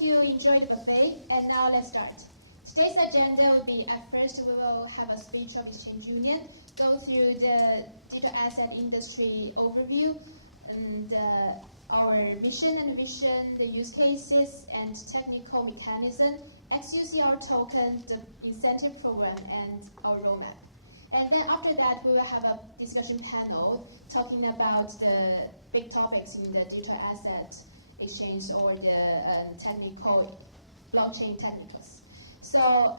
hope you enjoyed the buffet, and now let's start. Today's agenda will be, at first we will have a speech of Exchange Union, go through the digital asset industry overview, and our mission and vision, the use cases and technical mechanism, XUCR token, the incentive program, and our roadmap. And then after that, we will have a discussion panel talking about the big topics in the digital asset exchange or the technical blockchain technicals. So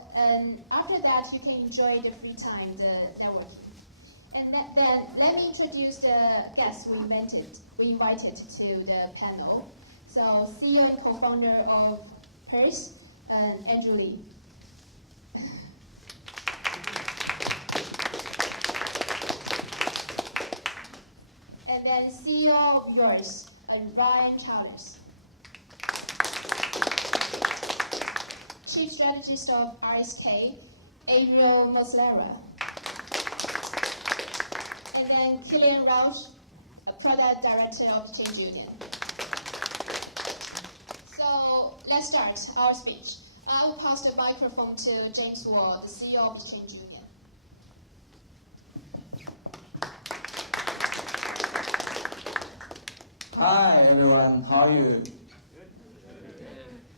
after that, you can enjoy the free time, the networking. And then let me introduce the guests we invited to the panel. So CEO and co-founder of Hers, Andrew Lee. And then CEO of Yours, Ryan Charles. Chief Strategist of RSK, Ariel Muslera. And then Killian Rausch, Product Director of Exchange Union. So let's start our speech. I will pass the microphone to James Wall, the CEO of Exchange Union. Hi everyone, how are you?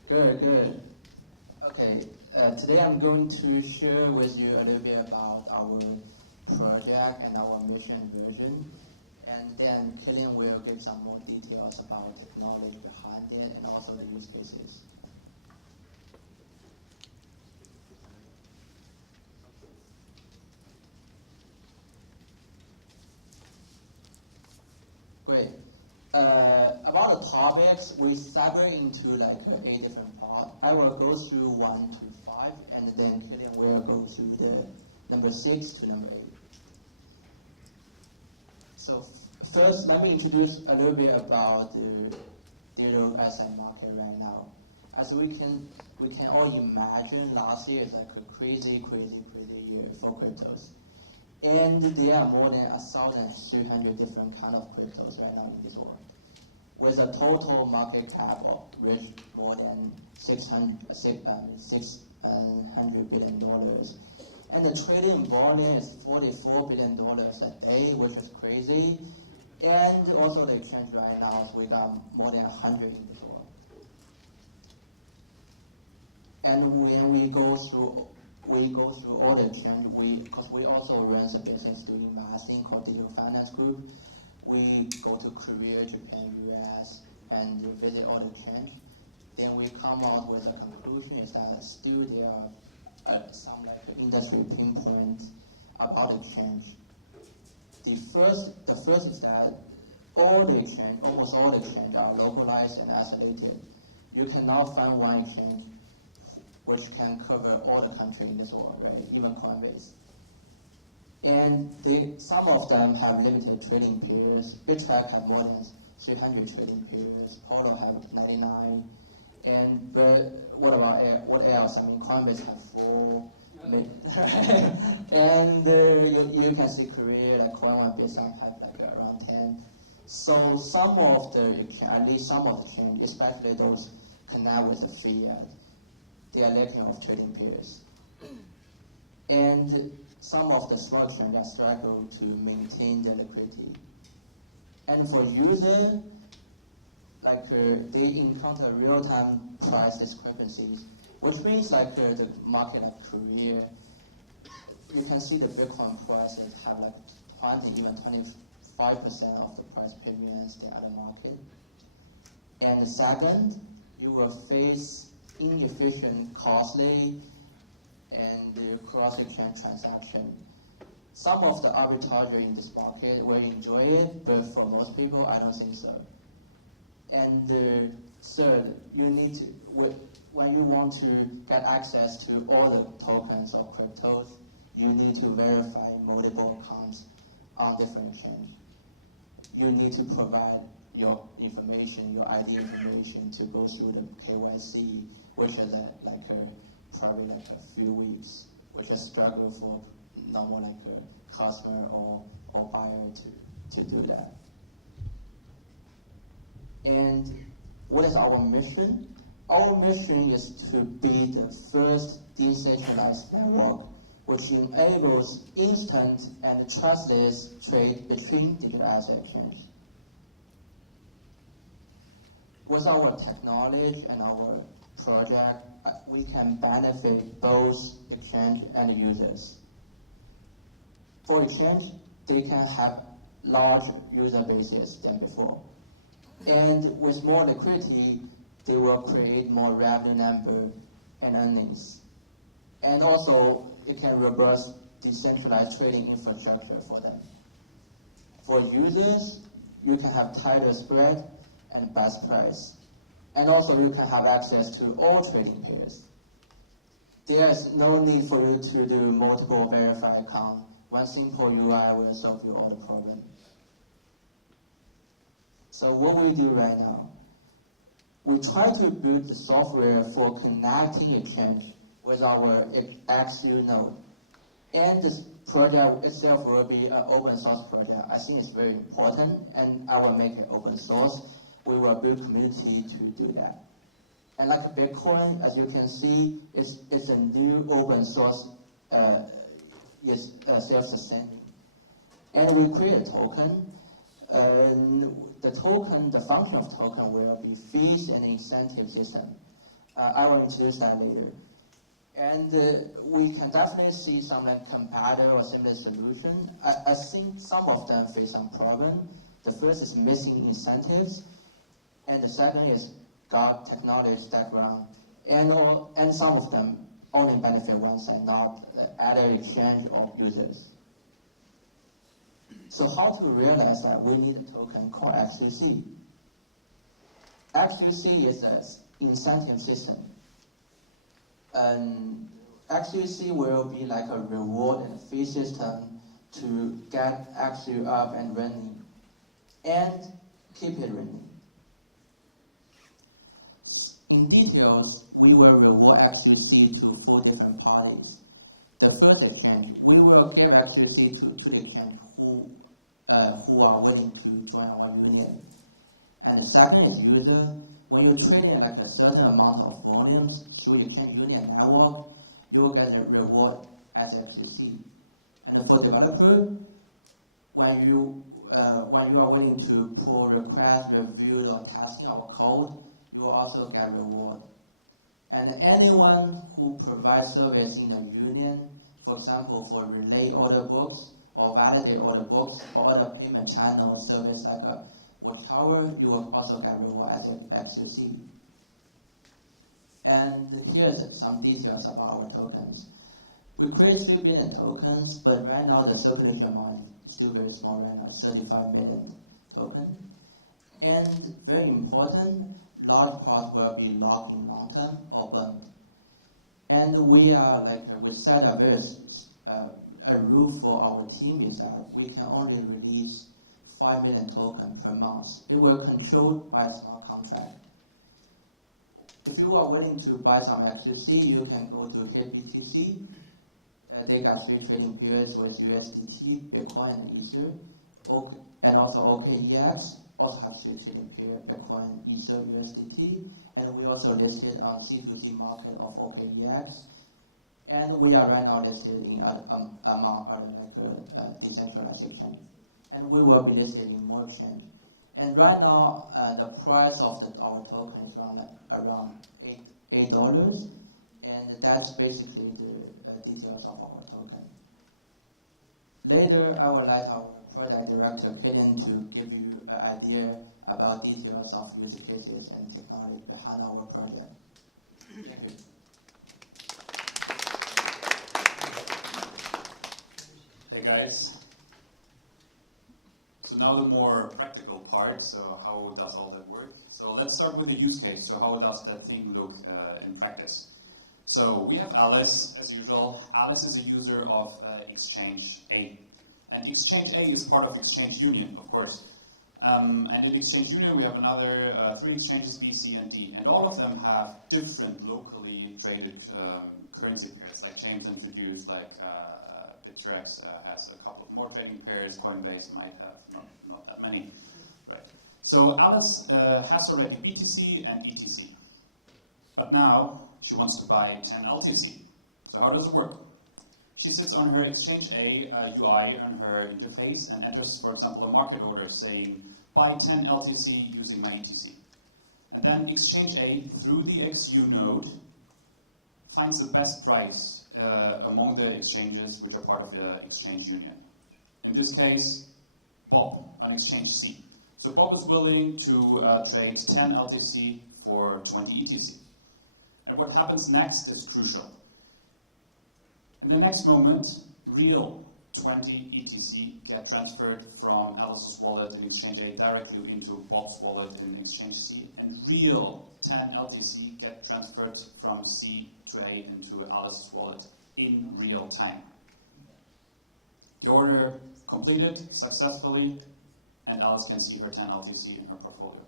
Good. Okay, today I'm going to share with you a little bit about our project and our mission and vision, and then Killian will give some more details about the technology behind it and also the use cases. Great. About the topics, we separate into like 8 different parts. I will go through 1 to 5, and then Killian will go through the number 6 to number 8. So first, let me introduce a little bit about the digital asset market right now. As we can all imagine, last year is like a crazy year for cryptos. And there are more than 1,300 different kind of cryptos right now in this world, with a total market cap of reach more than $600 billion. And the trading volume is $44 billion a day, which is crazy. And also the exchange right now, we got more than 100 in this world. And when we go through all the exchange, because we also run a business doing marketing called Digital Finance Group. We go to Korea, Japan, US, and visit all the exchange. Then we come out with a conclusion is that still there are some like industry pinpoints about exchange. The first is that almost all the exchange are localized and isolated. You cannot find one exchange which can cover all the country in this world, right? Even Coinbase. And some of them have limited trading periods. Bitrack have more than 300 trading periods. Polo have 99. But what else? I mean, Coinbase have 4. And you can see Korea, like Coin1 Bitcoin have like around 10. So some of the exchange, especially those connect with the fiat, they are lacking of trading periods. And some of the small exchanges are struggle to maintain the liquidity. And for users, like they encounter real-time price discrepancies, which means like the market like Korea, you can see the Bitcoin prices have like 20, even 25% of the price premium as the other market. And second, you will face inefficient, costly, and cross-exchange transaction. Some of the arbitrager in this market will enjoy it, but for most people, I don't think so. And third, you need to, when you want to get access to all the tokens or cryptos, you need to verify multiple accounts on different exchanges. You need to provide your information, your ID information to go through the KYC, which is probably like a few weeks, which is struggle for normal like a customer or buyer to do that. And what is our mission? Our mission is to be the first decentralized network which enables instant and trustless trade between digital asset exchanges. With our technology and our project, we can benefit both exchange and users. For exchange, they can have large user bases than before. And with more liquidity, they will create more revenue number and earnings. And also, it can robust decentralized trading infrastructure for them. For users, you can have tighter spread and best price. And also, you can have access to all trading pairs. There is no need for you to do multiple verified accounts. One simple UI will solve you all the problems. So what we do right now, we try to build the software for connecting exchange with our XU node. And this project itself will be an open source project. I think it's very important, and I will make it open source. We will build community to do that. And like Bitcoin, as you can see, it's a new open source, is self-sustaining. And we create a token. The function of token will be fees and incentive system. I will introduce that later. And we can definitely see some competitor or similar solution. I think some of them face some problem. The first is missing incentives, and the second is got technology background. And some of them only benefit one side, not either exchange or users. So how to realize that? We need a token called XUC. XUC is an incentive system. XUC will be like a reward and fee system to get XU up and running and keep it running. In details, we will reward XUC to 4 different parties. The first exchange, we will give XUC to the exchange who are willing to join our union. And the second is user. When you trade in like a certain amount of volumes through the exchange union network, you will get a reward as XUC. And for developer, when you are willing to pull requests, review or testing our code, you will also get reward. And anyone who provides service in the union, for example, for relay order books or validate order books or other payment channel service like a watchtower, you will also get reward as an XUC. And here's some details about our tokens. We create 3 billion tokens, but right now the circulation amount is still very small right now, 35 million tokens. And very important, large part will be locked in long term or burned. And we set a very a rule for our team is that we can only release 5 million tokens per month. It will controlled by a smart contract. If you are willing to buy some XUC, you can go to KBTC. They got 3 trading pairs with USDT, Bitcoin, and Ether, and also OKEX. Also have 3 trading pair, Bitcoin, Ether, USDT, and we also listed on C2C market of OKEX, and we are right now listed in among other decentralized exchange, and we will be listed in more exchange. And right now, the price of our token is around $8, and that's basically the details of our token. Later, I would like our project director Kaden to give you an idea about details of use cases and technology behind our project. Thank you. Hey guys. So now the more practical part, so how does all that work? So let's start with the use case. So how does that thing look in practice? So we have Alice, as usual. Alice is a user of Exchange A. And Exchange A is part of Exchange Union, of course. And in Exchange Union, we have another 3 exchanges, B, C, and D. And all of them have different locally traded currency pairs. Like James introduced, like Bittrex has a couple of more trading pairs. Coinbase might have not that many. Right. So Alice has already BTC and ETC. But now she wants to buy 10 LTC. So how does it work? She sits on her Exchange A UI on her interface and enters, for example, a market order saying, buy 10 LTC using my ETC. And then Exchange A, through the XU node, finds the best price among the exchanges which are part of the exchange union. In this case, Bob on Exchange C. So Bob is willing to trade 10 LTC for 20 ETC. And what happens next is crucial. In the next moment, real 20 ETC get transferred from Alice's wallet in Exchange A directly into Bob's wallet in Exchange C, and real 10 LTC get transferred from C to A into Alice's wallet in real time. The order completed successfully, and Alice can see her 10 LTC in her portfolio.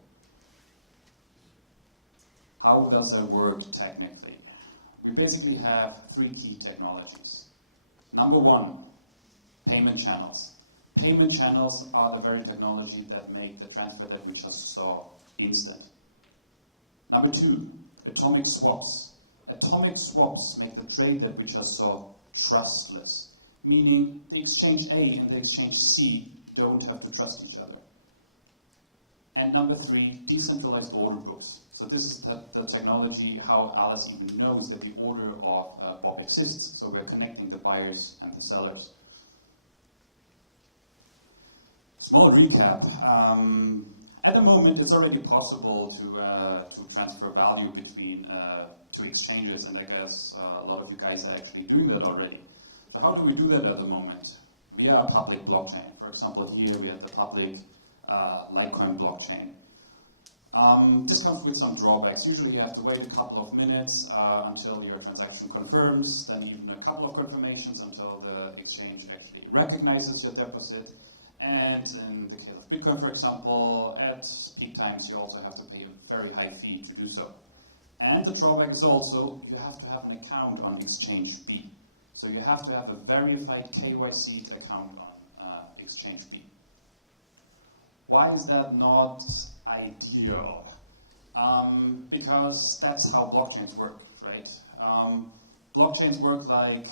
How does that work technically? We basically have three key technologies. Number one, payment channels. Payment channels are the very technology that make the transfer that we just saw instant. Number two, atomic swaps. Atomic swaps make the trade that we just saw trustless, meaning the Exchange A and the Exchange C don't have to trust each other. And number three, decentralized order books. So this is the technology how Alice even knows that the order of Bob exists. So we're connecting the buyers and the sellers. Small recap. At the moment, it's already possible to transfer value between two exchanges, and I guess a lot of you guys are actually doing that already. So how do we do that at the moment? Via a public blockchain. For example, here we have the public Litecoin blockchain. This comes with some drawbacks. Usually you have to wait a couple of minutes until your transaction confirms, then even a couple of confirmations until the exchange actually recognizes your deposit. And in the case of Bitcoin, for example, at peak times you also have to pay a very high fee to do so. And the drawback is also you have to have an account on Exchange B. So you have to have a verified KYC account on Exchange B. Why is that not ideal? Because that's how blockchains work, right? Blockchains work like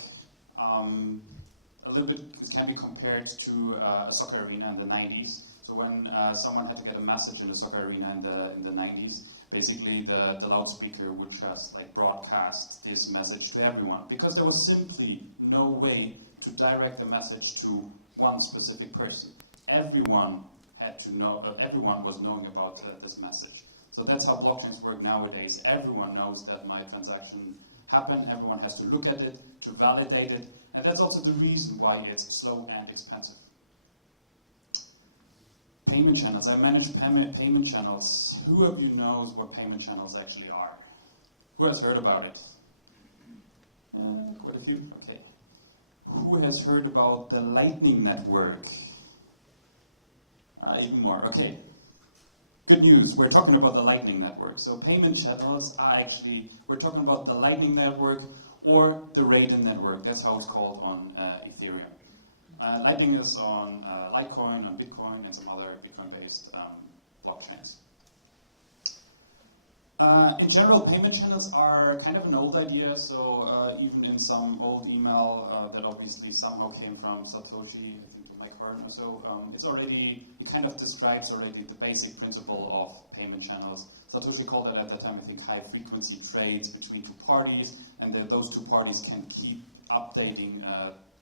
a little bit, it can be compared to a soccer arena in the 90s. So when someone had to get a message in the soccer arena in the 90s, basically the loudspeaker would just like broadcast this message to everyone, because there was simply no way to direct the message to one specific person. Everyone had to know, everyone was knowing about this message. So that's how blockchains work nowadays. Everyone knows that my transaction happened, everyone has to look at it, to validate it, and that's also the reason why it's slow and expensive. Payment channels. I manage payment channels. Who of you knows what payment channels actually are? Who has heard about it? Quite a few? Okay. Who has heard about the Lightning Network? Even more. Okay. Good news. We're talking about the Lightning Network. So payment channels are actually, we're talking about the Lightning Network or the Raiden Network. That's how it's called on Ethereum. Lightning is on Litecoin, on Bitcoin, and some other Bitcoin-based blockchains. In general, payment channels are kind of an old idea, so even in some old email that obviously somehow came from Satoshi, I think to Mike Horn or so, it kind of describes already the basic principle of payment channels. Satoshi called it at the time, I think, high-frequency trades between two parties, and then those two parties can keep updating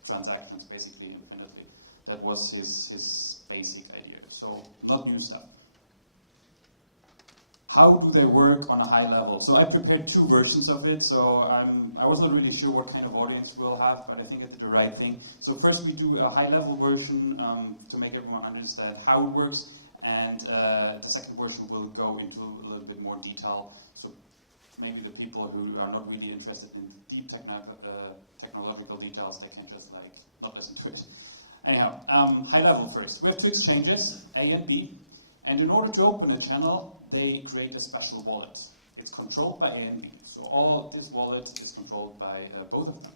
transactions basically infinitely. That was his basic idea. So not new stuff. How do they work on a high level? So I prepared two versions of it. So I was not really sure what kind of audience we'll have, but I think I did the right thing. So first we do a high level version to make everyone understand how it works, and the second version will go into a little bit more detail. So maybe the people who are not really interested in deep technological details, they can just like not listen to it. Anyhow, high level first. We have two exchanges, A and B, and in order to open a channel, they create a special wallet. It's controlled by A and B. So all of this wallet is controlled by both of them.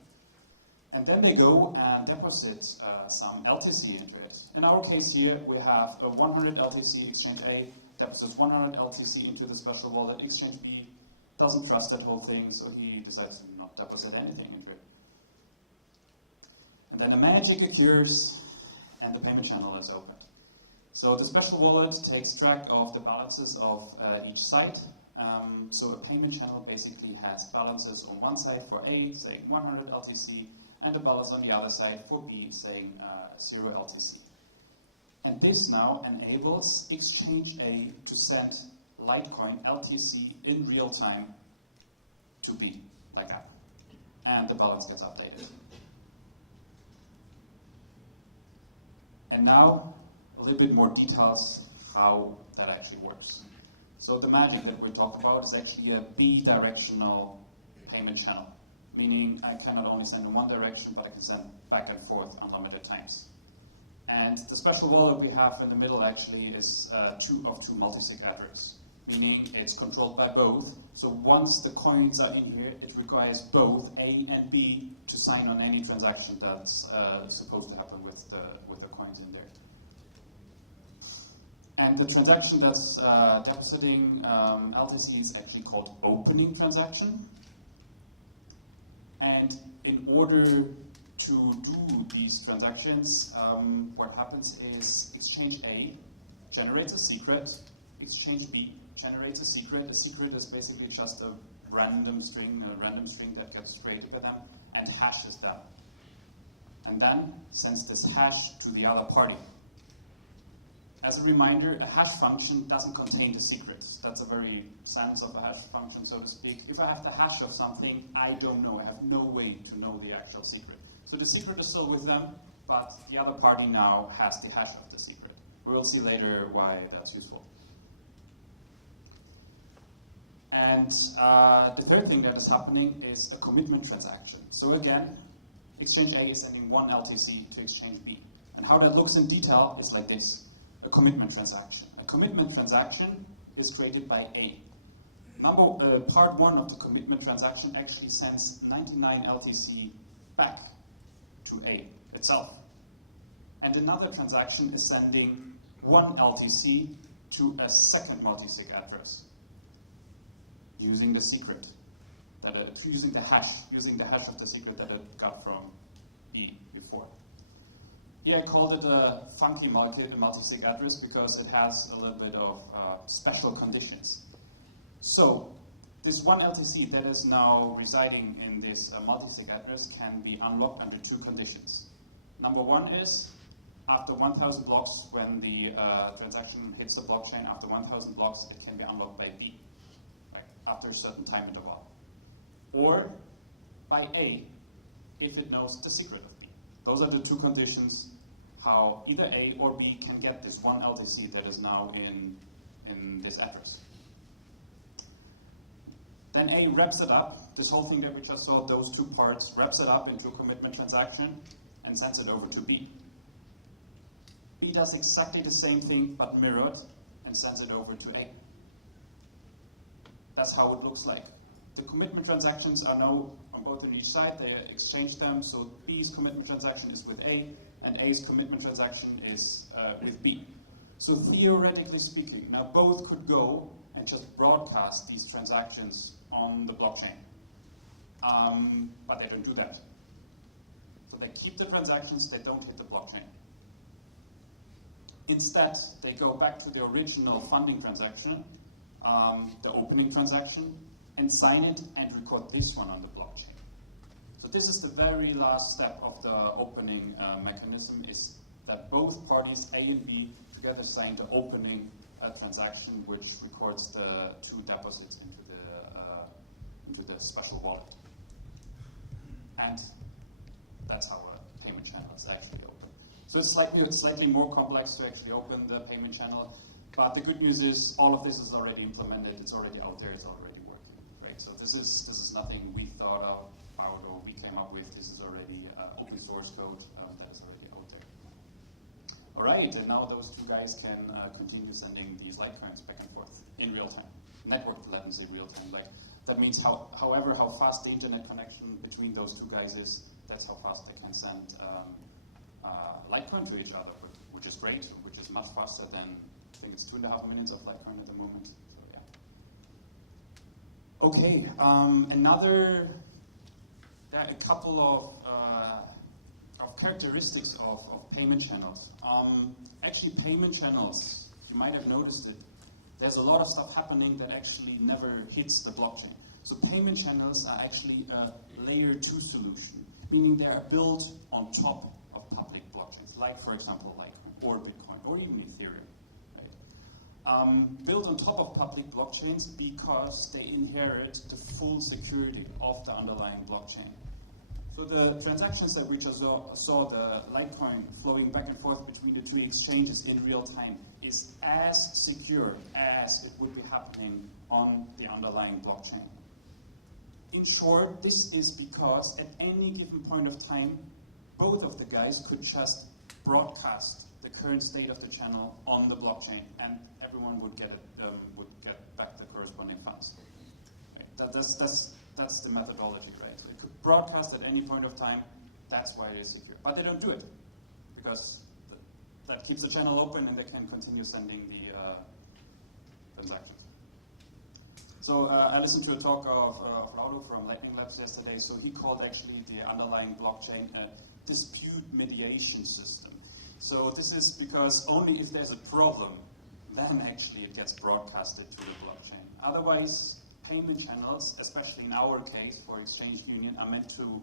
And then they go and deposit some LTC into it. In our case here, we have a 100 LTC Exchange A deposits 100 LTC into the special wallet. Exchange B doesn't trust that whole thing, so he decides to not deposit anything into it. And then the magic occurs, and the payment channel is opened. So the special wallet takes track of the balances of each side. So a payment channel basically has balances on one side for A, saying 100 LTC, and a balance on the other side for B, saying 0 LTC. And this now enables Exchange A to send Litecoin LTC in real time to B, like that. And the balance gets updated. And now, a little bit more details how that actually works. So the magic that we talked about is actually a bi-directional payment channel, meaning I can not only send in one direction, but I can send back and forth unlimited times. And the special wallet we have in the middle actually is 2 of 2 multi-sig address, meaning it's controlled by both. So once the coins are in here, it requires both A and B to sign on any transaction that's supposed to happen with the coins in there. And the transaction that's depositing LTC is actually called opening transaction. And in order to do these transactions, what happens is Exchange A generates a secret, Exchange B generates a secret. A secret is basically just a random string that gets created by them, and hashes them. And then sends this hash to the other party. As a reminder, a hash function doesn't contain the secrets. That's a very sense of a hash function, so to speak. If I have the hash of something, I don't know. I have no way to know the actual secret. So the secret is still with them, but the other party now has the hash of the secret. We'll see later why that's useful. And the third thing that is happening is a commitment transaction. So again, Exchange A is sending 1 LTC to Exchange B. And how that looks in detail is like this. A commitment transaction. A commitment transaction is created by A. Part 1 of the commitment transaction actually sends 99 LTC back to A itself. And another transaction is sending 1 LTC to a second multi-sig address using the secret, using the hash of the secret that it got from B before. Here I called it a funky multi-sig address because it has a little bit of special conditions. So this 1 LTC that is now residing in this multi-sig address can be unlocked under 2 conditions. Number 1 is after 1,000 blocks, when the transaction hits the blockchain, after 1,000 blocks, it can be unlocked by B, right, after a certain time interval. Or by A, if it knows the secret of B. Those are the 2 conditions how either A or B can get this 1 LTC that is now in this address. Then A wraps it up, this whole thing that we just saw, those 2 parts, wraps it up into a commitment transaction and sends it over to B. B does exactly the same thing but mirrored and sends it over to A. That's how it looks like. The commitment transactions are now on both on each side, they exchange them, so B's commitment transaction is with A, and A's commitment transaction is with B. So theoretically speaking, now both could go and just broadcast these transactions on the blockchain. But they don't do that. So they keep the transactions, they don't hit the blockchain. Instead, they go back to the original funding transaction, the opening transaction, and sign it and record this one on the blockchain. So this is the very last step of the opening mechanism, is that both parties, A and B, together sign the opening transaction, which records the 2 deposits into the special wallet. And that's how a payment channel is actually open. So it's slightly more complex to actually open the payment channel, but the good news is all of this is already implemented, it's already out there, it's already working, right? So this is nothing we thought of or we came up with. This is already open source code that is already out there. All right, and now those 2 guys can continue sending these Litecoins back and forth in real time. Networked latency real time. Like that means how fast the internet connection between those 2 guys is, that's how fast they can send Litecoin to each other, which is great, which is much faster than, I think it's 2.5 minutes of Litecoin at the moment. So yeah. Okay, there are a couple of characteristics of payment channels. Actually, payment channels, you might have noticed it, there's a lot of stuff happening that actually never hits the blockchain. So payment channels are actually a layer 2 solution, meaning they are built on top of public blockchains, like, for example, like or Bitcoin or even Ethereum. Built on top of public blockchains because they inherit the full security of the underlying blockchain. So the transactions that we just saw, the Litecoin flowing back and forth between the two exchanges in real time, is as secure as it would be happening on the underlying blockchain. In short, this is because at any given point of time, both of the guys could just broadcast the current state of the channel on the blockchain, and everyone would get back the corresponding funds. Right? That's the methodology, right? So it could broadcast at any point of time. That's why it is secure. But they don't do it because that keeps the channel open, and they can continue sending the transactions. So I listened to a talk of Raul from Lightning Labs yesterday. So he called actually the underlying blockchain a dispute mediation system. So this is because only if there's a problem, then actually it gets broadcasted to the blockchain. Otherwise, payment channels, especially in our case for Exchange Union, are meant to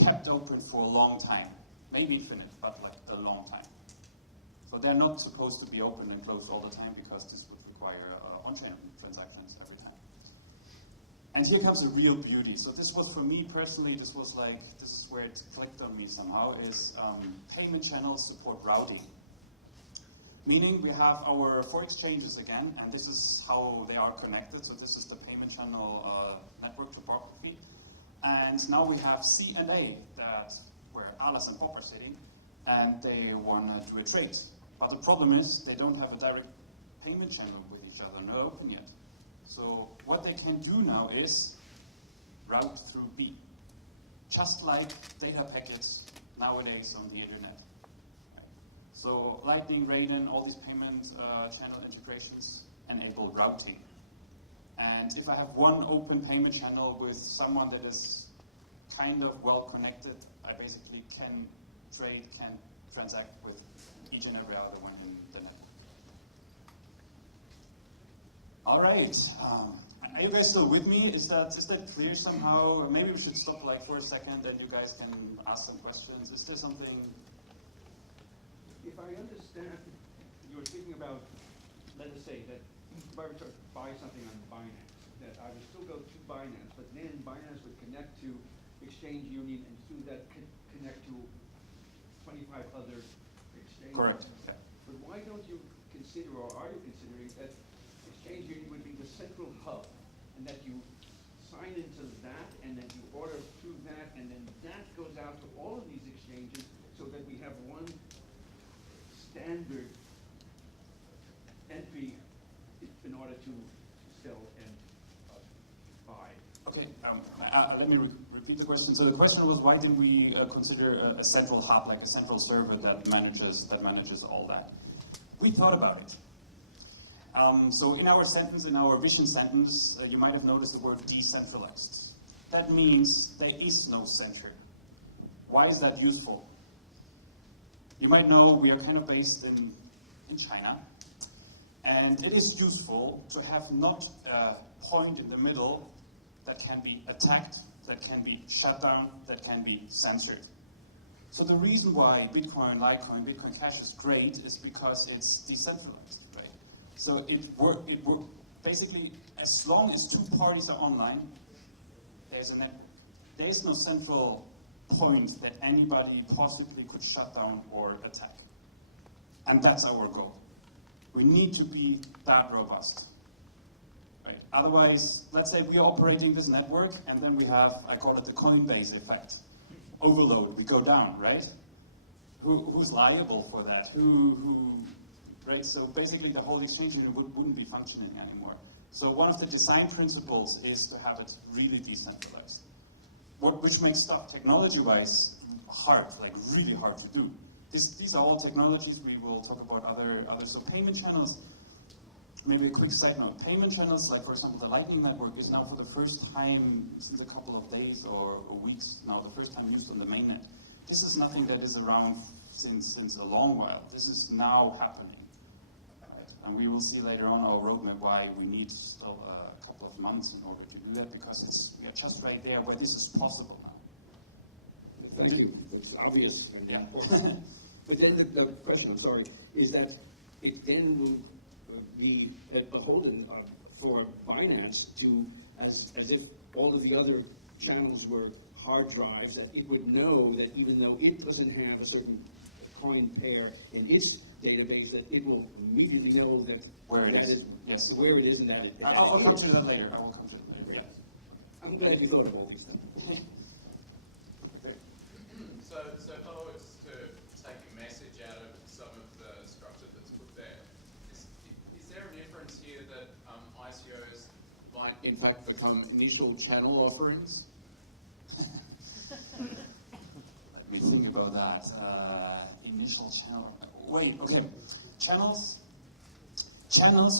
kept open for a long time. Maybe infinite, but like a long time. So they're not supposed to be open and closed all the time because this would require on-chain transactions every time. And here comes the real beauty. So this was, for me personally, this is where it clicked on me somehow, is payment channels support routing. Meaning we have our 4 exchanges again, and this is how they are connected. So this is the payment channel network topography. And now we have C and A, where Alice and Bob are sitting, and they want to do a trade. But the problem is they don't have a direct payment channel with each other, not open yet. So what they can do now is route through B, just like data packets nowadays on the internet. So Lightning, Raiden, all these payment channel integrations enable routing. And if I have one open payment channel with someone that is kind of well connected, I basically can trade, can transact with each and every other one in the network. All right. Are you guys still with me? Is that clear somehow? Maybe we should stop like for a second and you guys can ask some questions. Is there something? If I understand, you were speaking about, let us say that if I were to buy something on Binance, that I would still go to Binance, but then Binance would connect to Exchange Union, and through that connect to 25 other exchanges. Correct. Yeah. But why don't you consider, or are you considering, that Exchange Union would be the central hub, and that you sign into that, and then you order through that, and then that goes out to all of these exchanges, so that we have one standard entry in order to sell and buy. Okay, let me repeat the question. So the question was, why didn't we consider a central hub, like a central server that manages all that? We thought about it. So in our sentence, in our vision sentence, you might have noticed the word decentralized. That means there is no center. Why is that useful? You might know we are kind of based in China, and it is useful to have not a point in the middle that can be attacked, that can be shut down, that can be censored. So the reason why Bitcoin, Litecoin, Bitcoin Cash is great is because it's decentralized, right? So it work basically, as long as 2 parties are online, there's a network. There is no central point that anybody possibly could shut down or attack. And that's our goal. We need to be that robust. Right? Otherwise, let's say we are operating this network, and then we have, I call it the Coinbase effect. Overload, we go down, right? Who's liable for that? Right? So basically the whole exchange unit wouldn't be functioning anymore. So one of the design principles is to have it really decentralized. Which makes stuff technology-wise hard, like really hard to do. These are all technologies. We will talk about other. So payment channels, maybe a quick side note. Payment channels, like for example, the Lightning Network is now for the first time since a couple of days or weeks now, the first time used on the mainnet. This is nothing that is around since a long while. This is now happening. Right? And we will see later on our roadmap why we need still a couple of months in order to do that, because we are just right there where this is possible now. Thank you. It's obvious. Yeah. But then the question, I'm sorry, is that it then will be beholden for Binance to, as if all of the other channels were hard drives, that it would know that even though it doesn't have a certain coin pair in its database, that it will immediately know that where it is. Yes. Where it is, and that it I'll come to that later. I will come to that later. Yeah. I'm glad you thought of all these things. So if I was to take a message out of some of the structure that's put there, is there an inference here that ICOs might in fact become initial channel offerings? Let me think about that. Initial channel. Wait, okay. Channels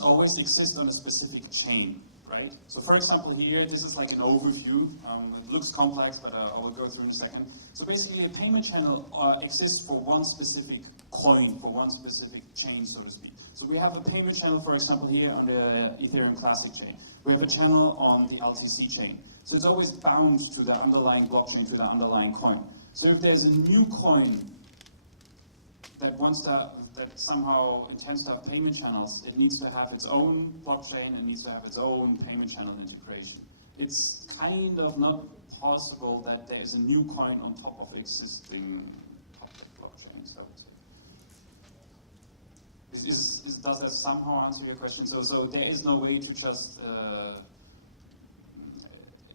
always exist on a specific chain, right? So for example here, this is like an overview. It looks complex, but I will go through in a second. So basically a payment channel exists for one specific coin, for one specific chain, so to speak. So we have a payment channel, for example, here on the Ethereum Classic chain. We have a channel on the LTC chain. So it's always bound to the underlying blockchain, to the underlying coin. So if there's a new coin that somehow intends to have payment channels, it needs to have its own blockchain and needs to have its own payment channel integration. It's kind of not possible that there is a new coin on top of existing public blockchains. Does that somehow answer your question? So there is no way to just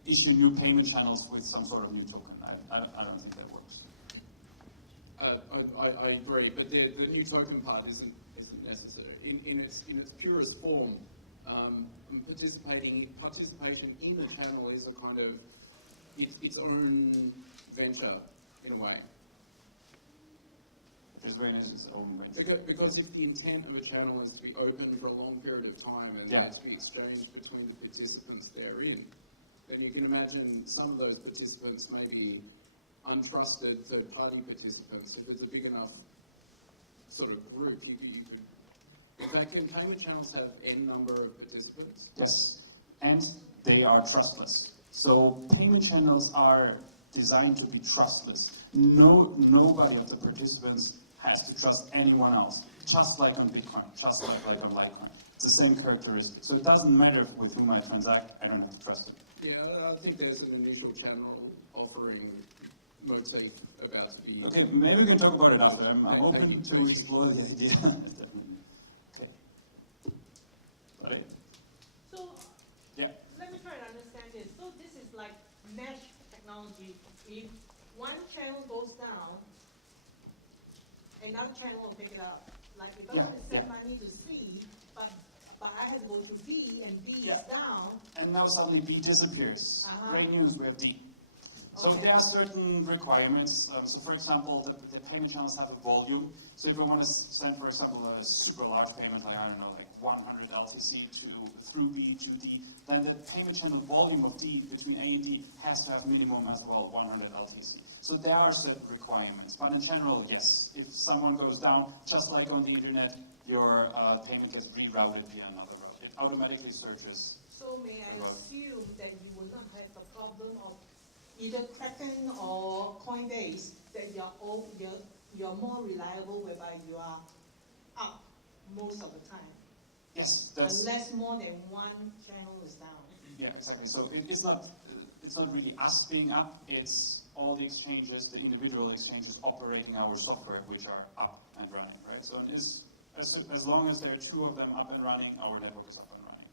issue new payment channels with some sort of new token. I don't think that works. I agree, but the new token part isn't necessary. In its purest form, participation in the channel is a kind of its own venture in a way. It's very nice, its own venture. Because if the intent of a channel is to be open for a long period of time and to be exchanged between the participants therein, then you can imagine some of those participants may be untrusted third-party participants. If it's a big enough sort of group, you could... In fact, can payment channels have n number of participants? Yes, and they are trustless. So payment channels are designed to be trustless. Nobody of the participants has to trust anyone else, just like on Bitcoin, just like on Litecoin. It's the same characteristic. So it doesn't matter with whom I transact, I don't have to trust it. Yeah, I think there's an initial channel offering motif about to be... Okay, maybe we can talk about it after. I'm open to explore the idea. Okay. Sorry? So, yeah. let me try to understand this. So this is like mesh technology. If one channel goes down, another channel will pick it up. Like if I want to send money to C, but I have to go to B, and B is down. And now suddenly B disappears. Great news, we have D. So there are certain requirements. So for example, the payment channels have a volume. So if I want to send, for example, a super large payment, like, I don't know, like 100 LTC through B to D, then the payment channel volume of D between A and D has to have minimum as well 100 LTC. So there are certain requirements. But in general, yes, if someone goes down, just like on the internet, your payment gets rerouted via another route. It automatically searches. So may I assume that you will not have the problem of either Kraken or Coinbase, that you're more reliable, whereby you are up most of the time? Yes, unless more than one channel is down. Yeah, exactly. So it's not really us being up. It's all the exchanges, the individual exchanges operating our software, which are up and running, right? So it is, as long as there are two of them up and running, our network is up and running.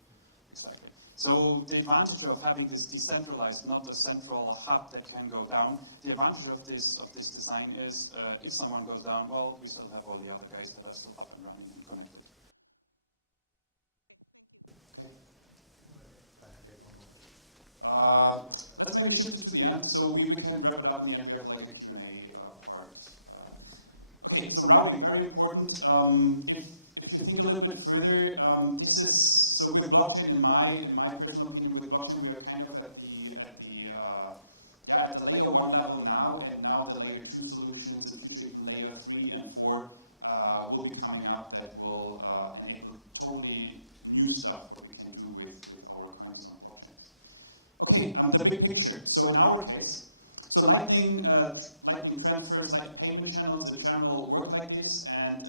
Exactly. So the advantage of having this decentralized, not a central hub that can go down, the advantage of this design is if someone goes down, well, we still have all the other guys that are still up and running and connected. Okay. Let's maybe shift it to the end, so we can wrap it up in the end. We have like a Q&A part. Okay, so routing, very important. If if you think a little bit further, this is so with blockchain. In my personal opinion, with blockchain, we are kind of at the layer 1 level now, and now the layer 2 solutions, in future even layer 3 and 4 will be coming up that will enable totally new stuff what we can do with our coins on blockchains. Okay, the big picture. So in our case, so Lightning transfers, like payment channels in general, work like this, and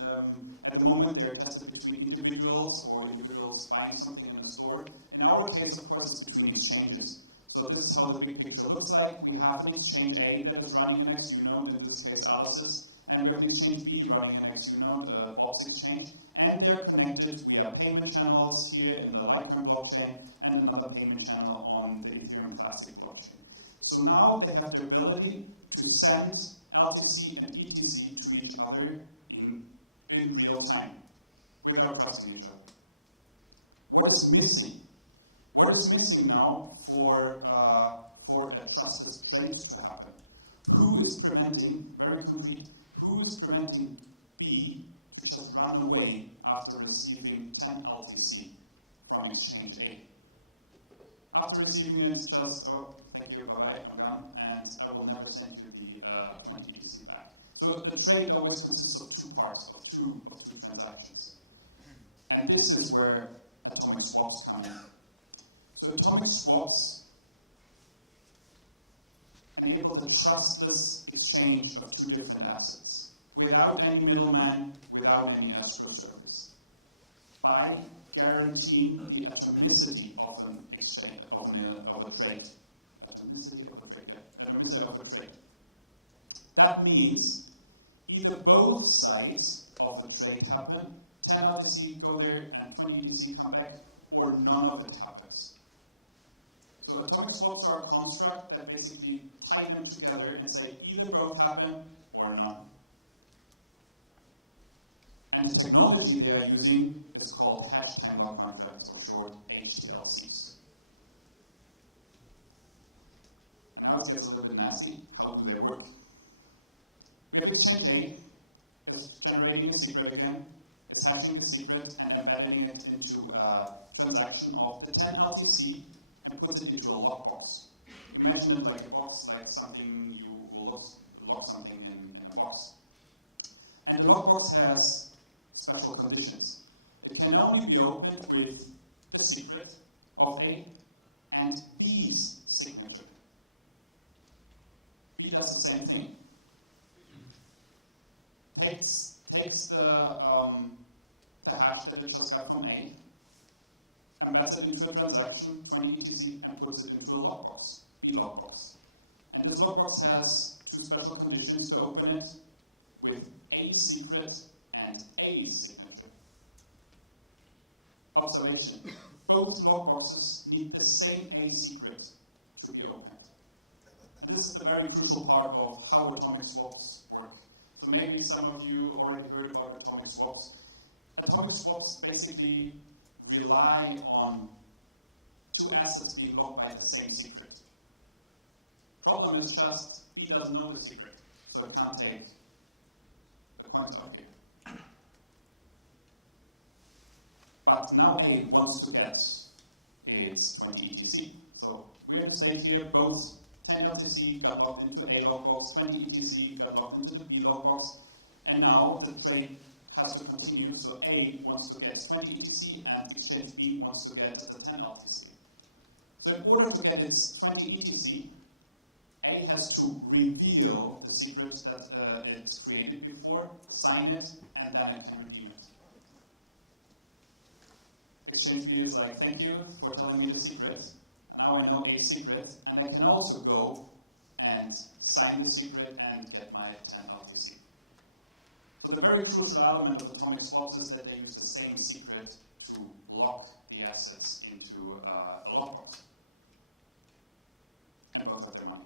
at the moment they're tested between individuals or individuals buying something in a store. In our case, of course, it's between exchanges. So this is how the big picture looks like. We have an exchange A that is running an XU node, in this case Alice's, and we have an exchange B running an XU node, Bob's exchange, and they're connected via payment channels here in the Litecoin blockchain and another payment channel on the Ethereum Classic blockchain. So now they have the ability to send LTC and ETC to each other in real time without trusting each other. What is missing? What is missing now for a trustless trade to happen? Who is preventing, very concrete, who is preventing B to just run away after receiving 10 LTC from exchange A? After receiving it, just, oh, thank you, bye-bye, I'm gone, and I will never send you the 20 ETC back. So a trade always consists of two parts, of two transactions. And this is where atomic swaps come in. So atomic swaps enable the trustless exchange of two different assets, without any middleman, without any escrow service, by guaranteeing the atomicity of an exchange of a trade. Atomicity of a trade, yeah. Atomicity of a trade. That means either both sides of a trade happen, 10 LTC go there and 20 ETC come back, or none of it happens. So atomic swaps are a construct that basically tie them together and say either both happen or none. And the technology they are using is called hash time lock contracts, or short HTLCs. And now it gets a little bit nasty. How do they work? We have exchange A is generating a secret again, is hashing the secret and embedding it into a transaction of the 10 LTC and puts it into a lockbox. Imagine it like a box, like something you will lock something in a box. And the lockbox has special conditions. It can only be opened with the secret of A and B's signature. B does the same thing. Takes the hash that it just got from A, embeds it into a transaction, 20 ETC, and puts it into a lockbox, B lockbox. And this lockbox has two special conditions to open it, with A secret and A signature. Observation. Both lockboxes need the same A secret to be opened. And this is the very crucial part of how atomic swaps work. So maybe some of you already heard about atomic swaps. Atomic swaps basically rely on two assets being locked by the same secret. Problem is just B doesn't know the secret, so it can't take the coins out here. But now A wants to get its 20 ETC. So we're in a state here, both 10 LTC got locked into A lockbox, 20 ETC got locked into the B lockbox, and now the trade has to continue. So A wants to get 20 ETC and exchange B wants to get the 10 LTC. So in order to get its 20 ETC, A has to reveal the secret that it created before, sign it, and then it can redeem it. Exchange B is like, thank you for telling me the secret. And now I know A secret, and I can also go and sign the secret and get my 10 LTC. So the very crucial element of atomic swaps is that they use the same secret to lock the assets into a lockbox. And both have their money.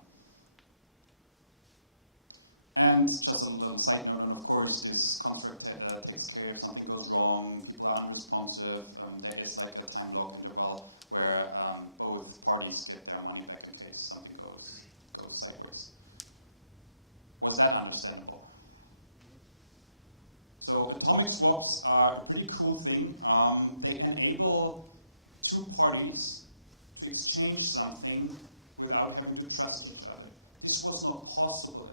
And just a little side note, and of course this construct takes care if something goes wrong, people are unresponsive, there is like a time lock interval where both parties get their money back in case something goes sideways. Was that understandable? So atomic swaps are a pretty cool thing. They enable two parties to exchange something without having to trust each other. This was not possible,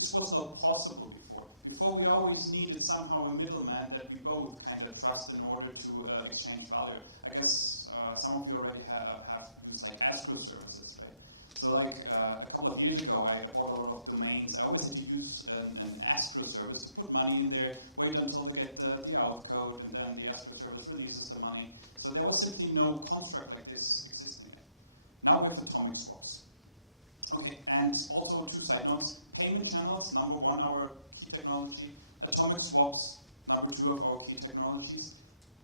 this was not possible before. Before we always needed somehow a middleman that we both kind of trust in order to exchange value. I guess some of you already have used like escrow services, right? So like a couple of years ago, I bought a lot of domains. I always had to use an escrow service to put money in there, wait until they get the out code, and then the escrow service releases the money. So there was simply no construct like this existing yet. Now we have atomic swaps. Okay, and also two side notes. Payment channels, number one, our key technology. Atomic swaps, number two of our key technologies.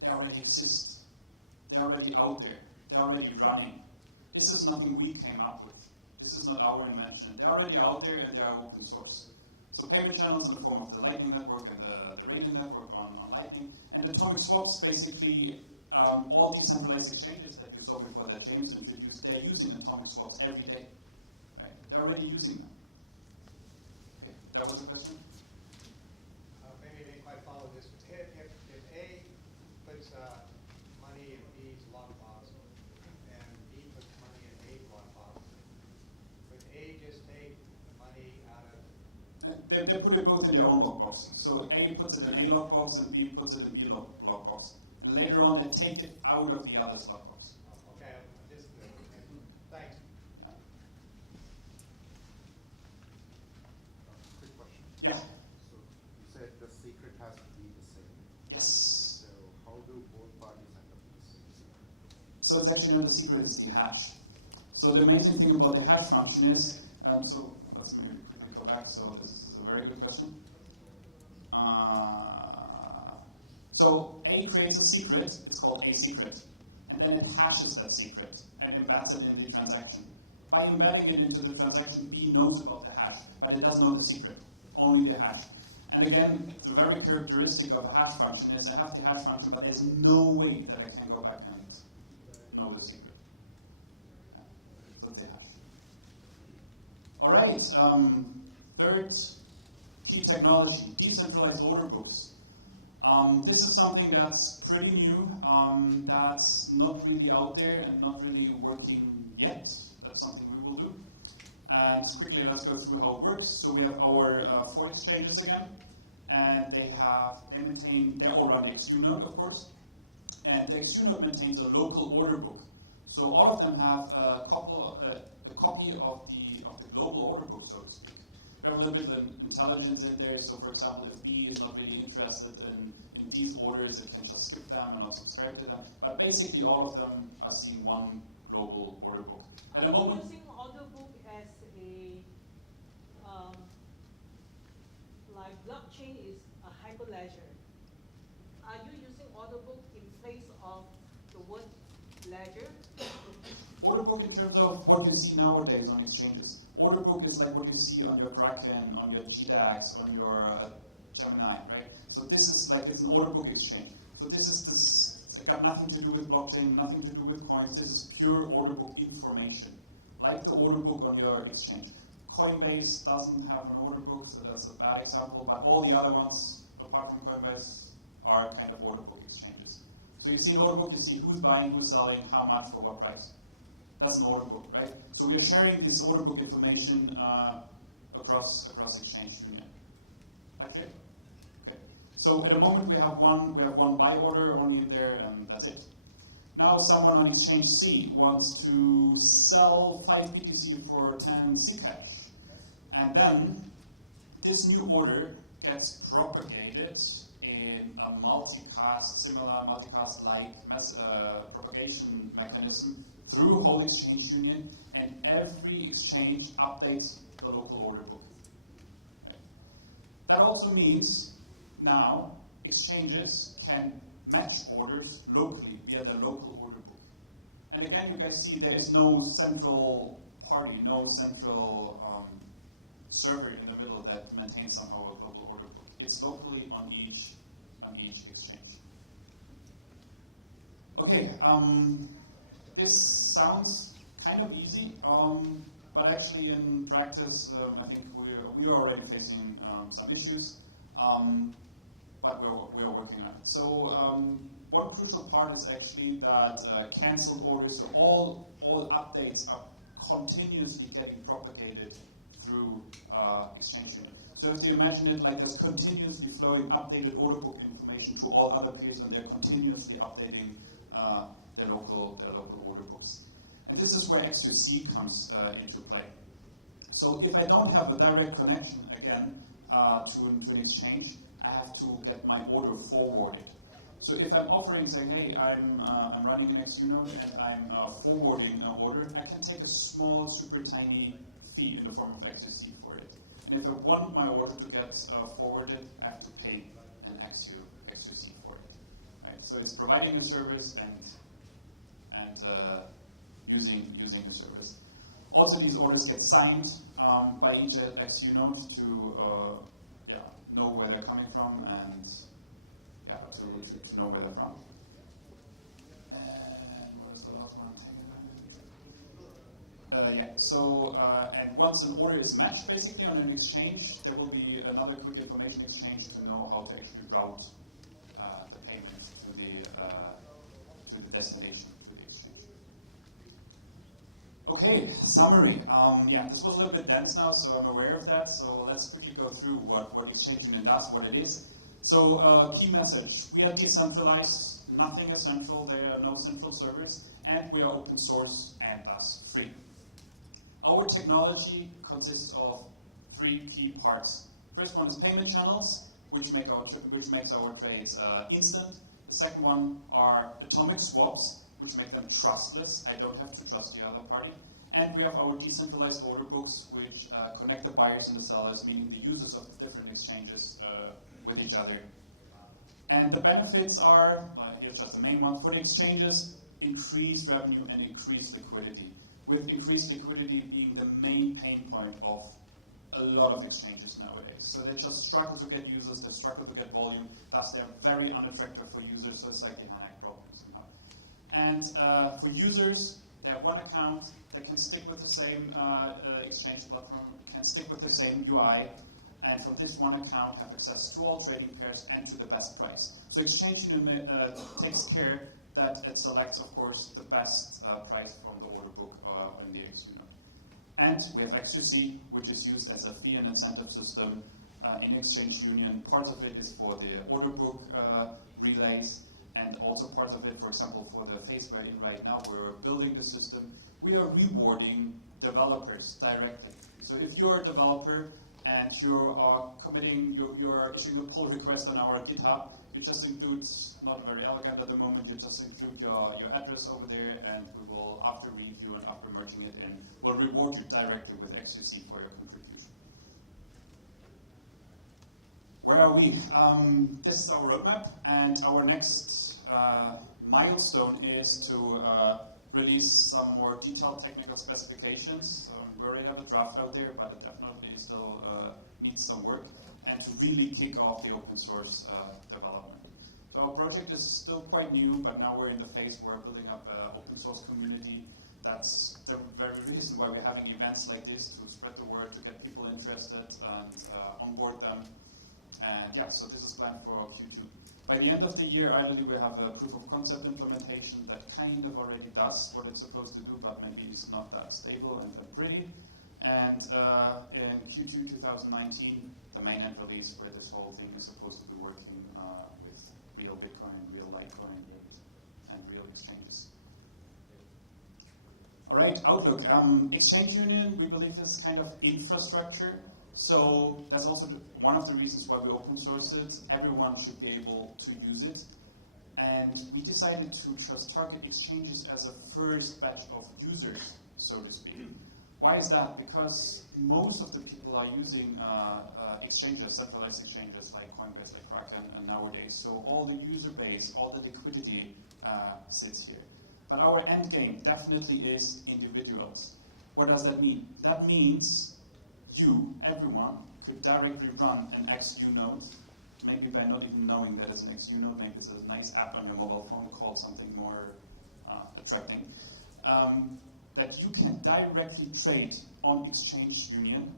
They already exist. They're already out there. They're already running. This is nothing we came up with. This is not our invention. They're already out there and they are open source. So payment channels in the form of the Lightning Network and the Radiant Network on Lightning. And atomic swaps, basically, all decentralized exchanges that you saw before that James introduced, they're using atomic swaps every day. Right? They're already using them. Okay, that was a question? Maybe I didn't quite follow this. If A puts money in B's lockbox and B puts money in A's lockbox, would A just take the money out of... They put it both in their own lockbox. So A puts it in A lockbox and B puts it in B lockbox. And later on, they take it out of the other's lockbox. Okay, just thanks. Quick question. Yeah. So you said the secret has to be the same. Yes. So how do both parties end up with the same secret? So it's actually not a secret, it's the hash. So the amazing thing about the hash function is, so let's maybe quickly go back. So this is a very good question. So A creates a secret, it's called A secret, and then it hashes that secret and embeds it in the transaction. By embedding it into the transaction, B knows about the hash, but it doesn't know the secret, only the hash. And again, the very characteristic of a hash function is I have the hash function, but there's no way that I can go back and know the secret. Yeah. So it's the hash. All right, third key technology, decentralized order books. This is something that's pretty new, that's not really out there and not really working yet. That's something we will do. And quickly, let's go through how it works. So we have our 4 exchanges again, and they all run the XU node, of course. And the XU node maintains a local order book. So all of them have a copy of the global order book, so to speak. We have a little bit of intelligence in there. So for example, if B is not really interested in these orders, it can just skip them and not subscribe to them. But basically, all of them are seeing one global order book. At the moment, using order book as a like blockchain is a hyperledger. Are you using order book in place of the word ledger? order book in terms of what you see nowadays on exchanges. Order book is like what you see on your Kraken, on your GDAX, on your Gemini, right? So this is like, it's an order book exchange. So this is it's got nothing to do with blockchain, nothing to do with coins. This is pure order book information, like the order book on your exchange. Coinbase doesn't have an order book, so that's a bad example, but all the other ones, apart from Coinbase, are kind of order book exchanges. So you see an order book, you see who's buying, who's selling, how much, for what price. That's an order book, right? So we are sharing this order book information across Exchange Union. Okay? Okay. So at the moment we have one buy order only in there, and that's it. Now someone on Exchange C wants to sell 5 BTC for 10 Zcash. And then this new order gets propagated in a multicast, similar multicast-like propagation mechanism through whole Exchange Union, and every exchange updates the local order book. Right. That also means now exchanges can match orders locally via their local order book. And again, you guys see there is no central party, no central server in the middle that maintains somehow a global order book. It's locally on each exchange. Okay, this sounds kind of easy, but actually in practice, I think we are already facing some issues. but we are working on it. So one crucial part is actually that cancelled orders, so all updates are continuously getting propagated through Exchange Unit. So if you imagine it like there's continuously flowing updated order book information to all other peers, and they're continuously updating their local order books. And this is where X2C comes into play. So if I don't have a direct connection, again, to an exchange, I have to get my order forwarded. So if I'm offering, saying, hey, I'm running an XUnode and I'm forwarding an order, I can take a small, super tiny fee in the form of X2C for it. And if I want my order to get forwarded, I have to pay an X2C for it. Right? So it's providing a service and using the service. Also, these orders get signed by each XUnode to know where they're coming from and to know where they're from. And what was the last one? And once an order is matched, basically on an exchange, there will be another quick information exchange to know how to actually route the payment to the destination, to the exchange. Okay, summary. This was a little bit dense now, so I'm aware of that. So let's quickly go through what Exchange Union does, what it is. So key message: we are decentralized. Nothing is central. There are no central servers, and we are open source and thus free. Our technology consists of 3 key parts. First one is payment channels, which makes our trades instant. The second one are atomic swaps, which make them trustless. I don't have to trust the other party. And we have our decentralized order books, which connect the buyers and the sellers, meaning the users of different exchanges with each other. And the benefits are, here's just the main one, for the exchanges: increased revenue and increased liquidity. With increased liquidity being the main pain point of a lot of exchanges nowadays. So they just struggle to get users, they struggle to get volume, thus they're very unattractive for users, so it's like the HANAC problem somehow. And for users, they have one account, they can stick with the same exchange platform, can stick with the same UI, and from this one account have access to all trading pairs and to the best price. So Exchange Union takes care that it selects, of course, the best price from the order book in the XUnode. And we have X2C, which is used as a fee and incentive system in Exchange Union. Part of it is for the order book relays, and also part of it, for example, for the phase we're in right now, we're building the system. We are rewarding developers directly. So if you're a developer and you're you're issuing a pull request on our GitHub, you just include, not very elegant at the moment, you just include your address over there, and we will, after review and after merging it in, will reward you directly with X2C for your contribution. Where are we? This is our roadmap, and our next milestone is to release some more detailed technical specifications. We already have a draft out there, but it definitely still needs some work, and to really kick off the open source development. So our project is still quite new, but now we're in the phase where we're building up an open source community. That's the very reason why we're having events like this, to spread the word, to get people interested and onboard them. And so this is planned for Q2. By the end of the year, ideally we have a proof of concept implementation that kind of already does what it's supposed to do, but maybe it's not that stable and that pretty. And in Q2 2019, the mainnet release where this whole thing is supposed to be working with real Bitcoin, real Litecoin, and real exchanges. All right, outlook. Exchange Union, we believe, is kind of infrastructure. So that's also one of the reasons why we open source it. Everyone should be able to use it. And we decided to just target exchanges as a first batch of users, so to speak. Why is that? Because most of the people are using exchanges, centralized exchanges like Coinbase, like Kraken, and nowadays. So all the user base, all the liquidity sits here. But our end game definitely is individuals. What does that mean? That means you, everyone, could directly run an XUnode, maybe by not even knowing that it's an XUnode, maybe it's a nice app on your mobile phone called something more attracting. That you can directly trade on Exchange Union,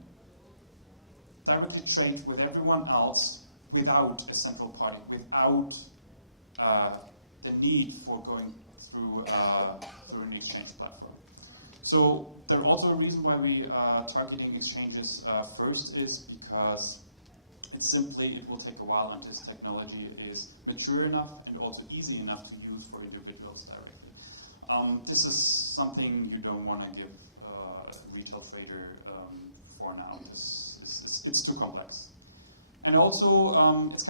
directly trade with everyone else without a central party, without the need for going through an exchange platform. So there's also a reason why we are targeting exchanges first is because it will take a while until this technology is mature enough and also easy enough to use for individuals directly. This is something you don't want to give a retail trader for now. It's too complex. And also, it's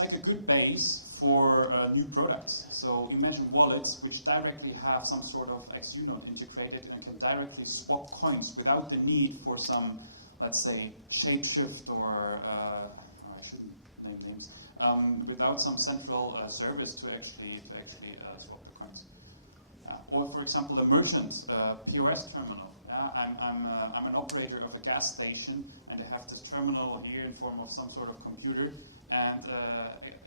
like a good base for new products. So imagine wallets which directly have some sort of XUnode integrated and can directly swap coins without the need for some, let's say, shapeshift or I shouldn't name names, without some central service to actually swap the coins. Or for example, a merchant POS terminal. I'm an operator of a gas station, and I have this terminal here in form of some sort of computer, and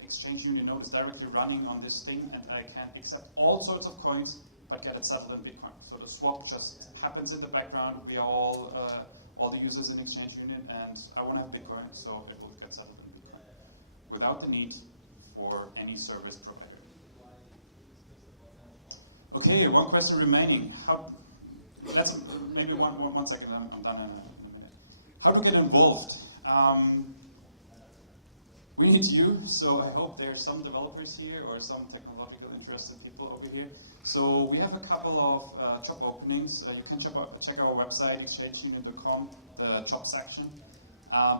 Exchange Union Node is directly running on this thing, and I can accept all sorts of coins, but get it settled in Bitcoin. So the swap just happens in the background. We are all the users in Exchange Union, and I want to have Bitcoin, so it will get settled in Bitcoin, without the need for any service provider. Okay, one question remaining. Let's maybe one second. I'm done in a minute. How to get involved? We need you. So I hope there's some developers here or some technological interested people over here. So we have a couple of job openings. You can check our website, exchangeunion.com, the job section.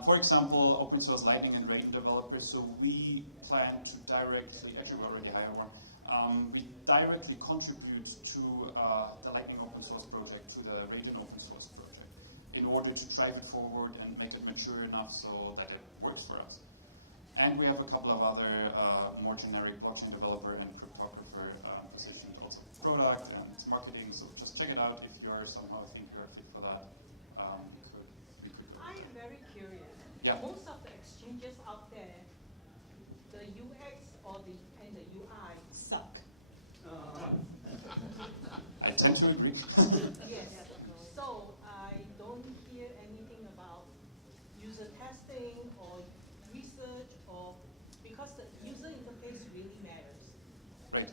For example, open source Lightning and Raiden developers. So we plan to directly, actually we already hired one. We directly contribute to the Lightning open source project, to the Raiden open source project, in order to drive it forward and make it mature enough so that it works for us. And we have a couple of other more generic blockchain developer and cryptographer positions, also product and marketing. So just check it out if you're somehow think you're fit for that. I am very curious. Yeah. Most of the exchanges out there, the UX and the UI suck. I tend to agree. Yes. So I don't hear anything about user testing or research, or because the user interface really matters. Right.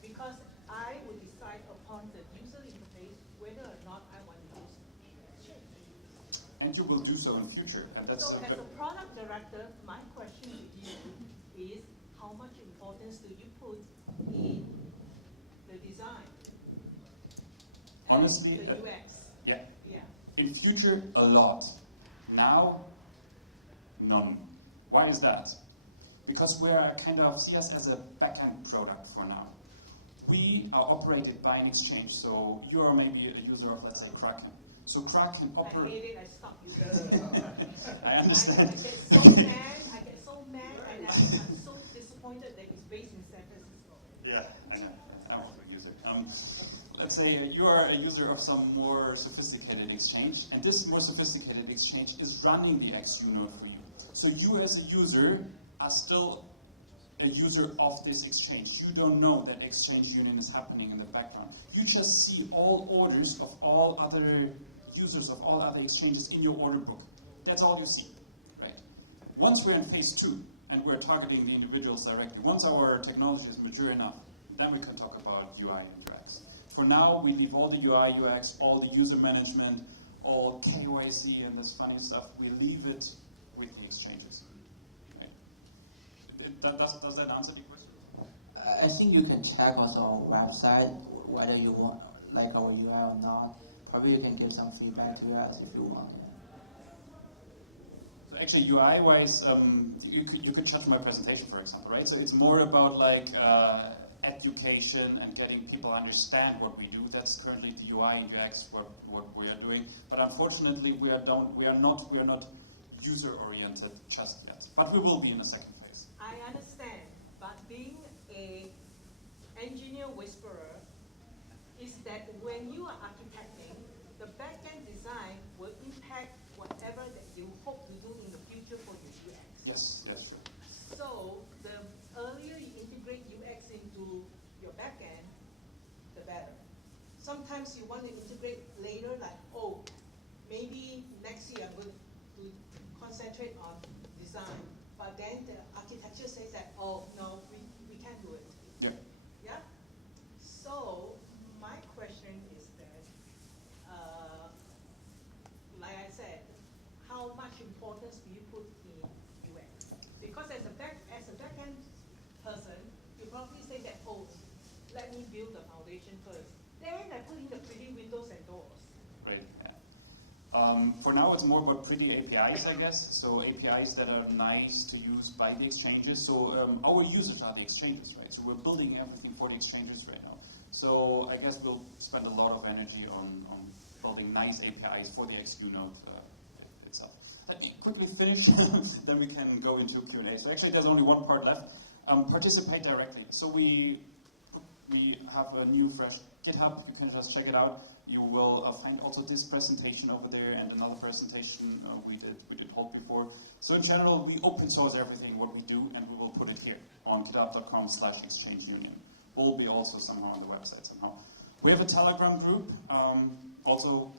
Because I would decide upon the user interface whether or not I want to use exchange. And you will do so in future. And that's so as a product director, my question to you is, how much importance do you put in the design? Honestly, the UX. Yeah. Yeah. In future, a lot. Now, none. Why is that? Because we are see us as a backend product for now. We are operated by an exchange. So you are maybe a user of, let's say, Kraken. So Kraken operates. I hate it. I stop using it. I understand. I get so mad, and I'm so disappointed that it's based in San Francisco. Yeah, I know. I want to use it. Let's say you are a user of some more sophisticated exchange, and this more sophisticated exchange is running the XUnode for you. So you as a user are still a user of this exchange. You don't know that Exchange Union is happening in the background. You just see all orders of all other users of all other exchanges in your order book. That's all you see, right? Once we're in phase 2 and we're targeting the individuals directly, once our technology is mature enough, then we can talk about UI and UX. For now, we leave all the UI, UX, all the user management, all KYC and this funny stuff, we leave it with the exchanges. Right? Does that answer the question? I think you can check also on our website whether you want like our UI or not. Probably you can give some feedback to us if you want. So actually, UI-wise, you could judge my presentation, for example, right? So it's more about like education and getting people understand what we do. That's currently the UI and UX what we are doing. But unfortunately, we are not user-oriented just yet. But we will be in the second phase. I understand, but being a engineer whisperer is that when you are architecting, the back-end design will impact whatever that you hope to do in the future for your UX. Yes, that's true. So the earlier you integrate UX into your back-end, the better. Sometimes you want to integrate later, like, oh, maybe next year I'm going to concentrate on design, but then importance do you put in UX? Because as a back-end person, you probably say that, oh, let me build the foundation first. Then I put in the pretty windows and doors. Right. Yeah. For now, it's more about pretty APIs, I guess. So APIs that are nice to use by the exchanges. So our users are the exchanges, right? So we're building everything for the exchanges right now. So I guess we'll spend a lot of energy on building nice APIs for the XU node itself. Let me quickly finish, then we can go into Q&A. So actually, there's only one part left. Participate directly. So we have a new, fresh GitHub. You can just check it out. You will find also this presentation over there and another presentation we did hold before. So in general, we open source everything what we do, and we will put it here on github.com/exchangeunion. Will be also somehow on the website somehow. We have a Telegram group. Also,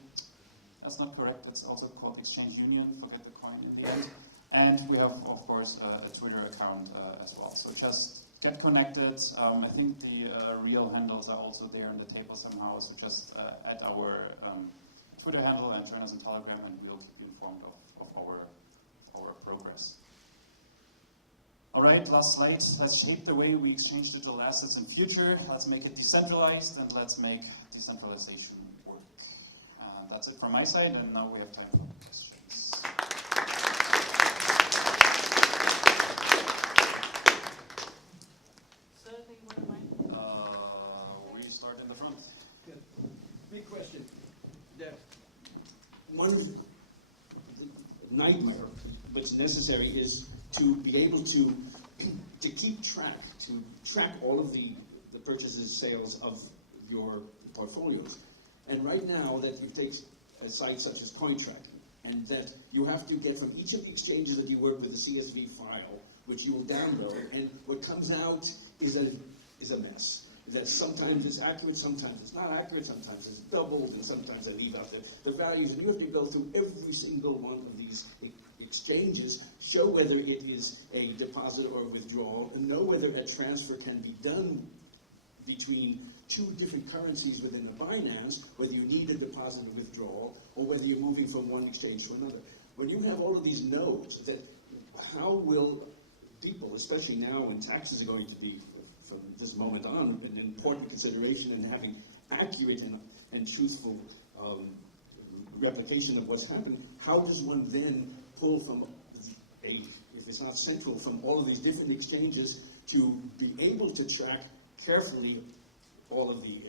that's not correct. It's also called Exchange Union. Forget the coin in the end. And we have, of course, a Twitter account as well. So just get connected. I think the real handles are also there on the table somehow. So just add our Twitter handle and join us on Telegram, and we'll keep you informed of our progress. All right, last slide. Let's shape the way we exchange digital assets in future. Let's make it decentralized, and let's make decentralization work. That's it from my side, and now we have time for questions. We start in the front. Good. Big question. One nightmare that's necessary is to be able to keep track, to track all of the purchases, sales of your portfolios. And right now that you take a site such as CoinTrack, and that you have to get from each of the exchanges that you work with a CSV file, which you will download, and what comes out is a mess. That sometimes it's accurate, sometimes it's not accurate, sometimes it's doubled, and sometimes they leave out the values, and you have to go through every single one of these exchanges, show whether it is a deposit or a withdrawal, and know whether a transfer can be done between two different currencies within the Binance, whether you need a deposit or withdrawal, or whether you're moving from one exchange to another. When you have all of these nodes, how will people, especially now when taxes are going to be, from this moment on, an important consideration in having accurate and truthful replication of what's happened, how does one then pull from if it's not central, from all of these different exchanges to be able to track carefully all of the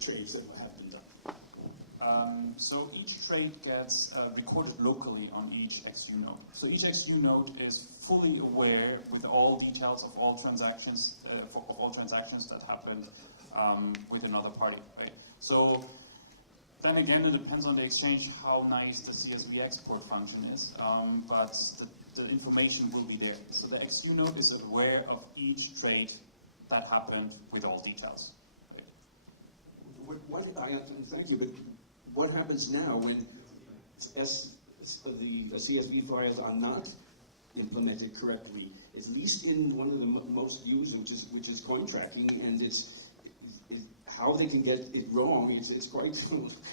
trades that have been done? So each trade gets recorded locally on each XU node. So each XU node is fully aware with all details of all transactions, that happened with another party. Right? So then again, it depends on the exchange how nice the CSV export function is, but the information will be there. So the XU node is aware of each trade that happened with all details. Thank you, but what happens now when the CSV files are not implemented correctly, at least in one of the most used, which is coin tracking, and how they can get it wrong. It's quite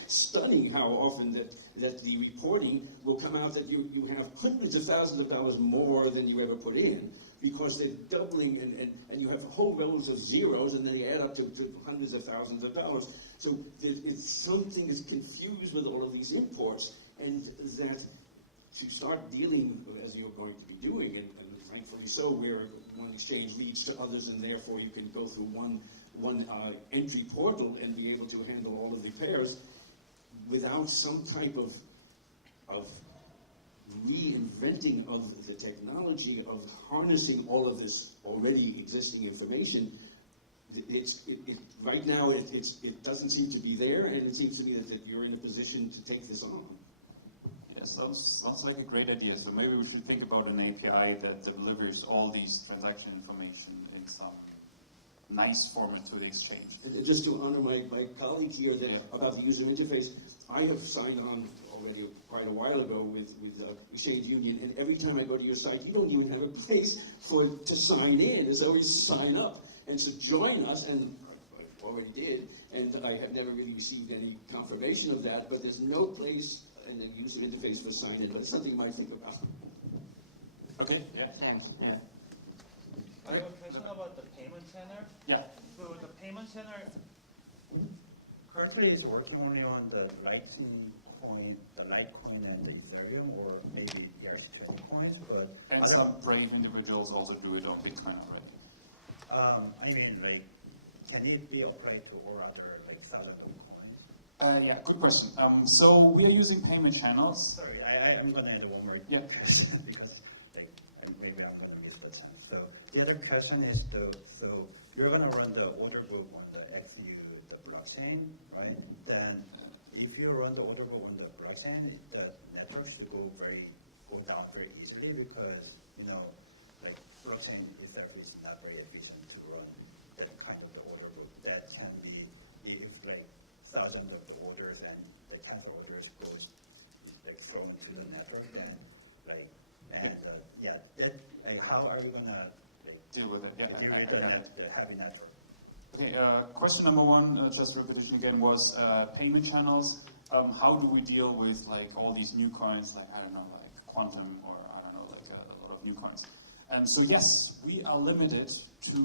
stunning how often that the reporting will come out that you have hundreds of thousands of dollars more than you ever put in, because they're doubling, and you have whole rows of zeros, and then they add up to hundreds of thousands of dollars. So something is confused with all of these imports, and that to start dealing, as you're going to be doing, and thankfully so, where one exchange leads to others, and therefore you can go through one entry portal and be able to handle all of the pairs without some type of reinventing of the technology, of harnessing all of this already existing information. Right now it doesn't seem to be there, and it seems to me that you're in a position to take this on. Yeah, sounds like a great idea. So maybe we should think about an API that delivers all these transaction information in some nice format to the exchange. And just to honor my colleague here about the user interface, I have signed on already quite a while ago with Exchange Union, and every time I go to your site, you don't even have a place to sign in. It's always sign up. And so join us, and I already did, and I have never really received any confirmation of that, but there's no place and then user interface for sign-in. That's something you might think about. Okay, yeah. Thanks. Yeah. I have a question about the payment channel. Yeah. So the payment channel currently is working only on the Litecoin and the Ethereum, or maybe yes, coins, but And some brave individuals also do it on Bitcoin already. I mean, like, can it be applied to all other like saleable coins? Yeah, good question. So we are using payment channels. Sorry, I'm going to add one more question because like, maybe I'm going to miss that some. So the other question is, so you're going to run the order book on the XU with the blockchain, right? Then if you run the order book on the blockchain, the network should go down very easily because, like blockchain itself is not very efficient to run that kind of the order book. That can be, if like thousands of the orders and the tens of orders goes like thrown to the network, then like, and how are you gonna deal with it? deal with the heavy network? Okay, question number one, just repetition again, was payment channels. How do we deal with like all these new coins, like I don't know, like Quantum, or I don't know, like a lot of new coins? And so yes, we are limited to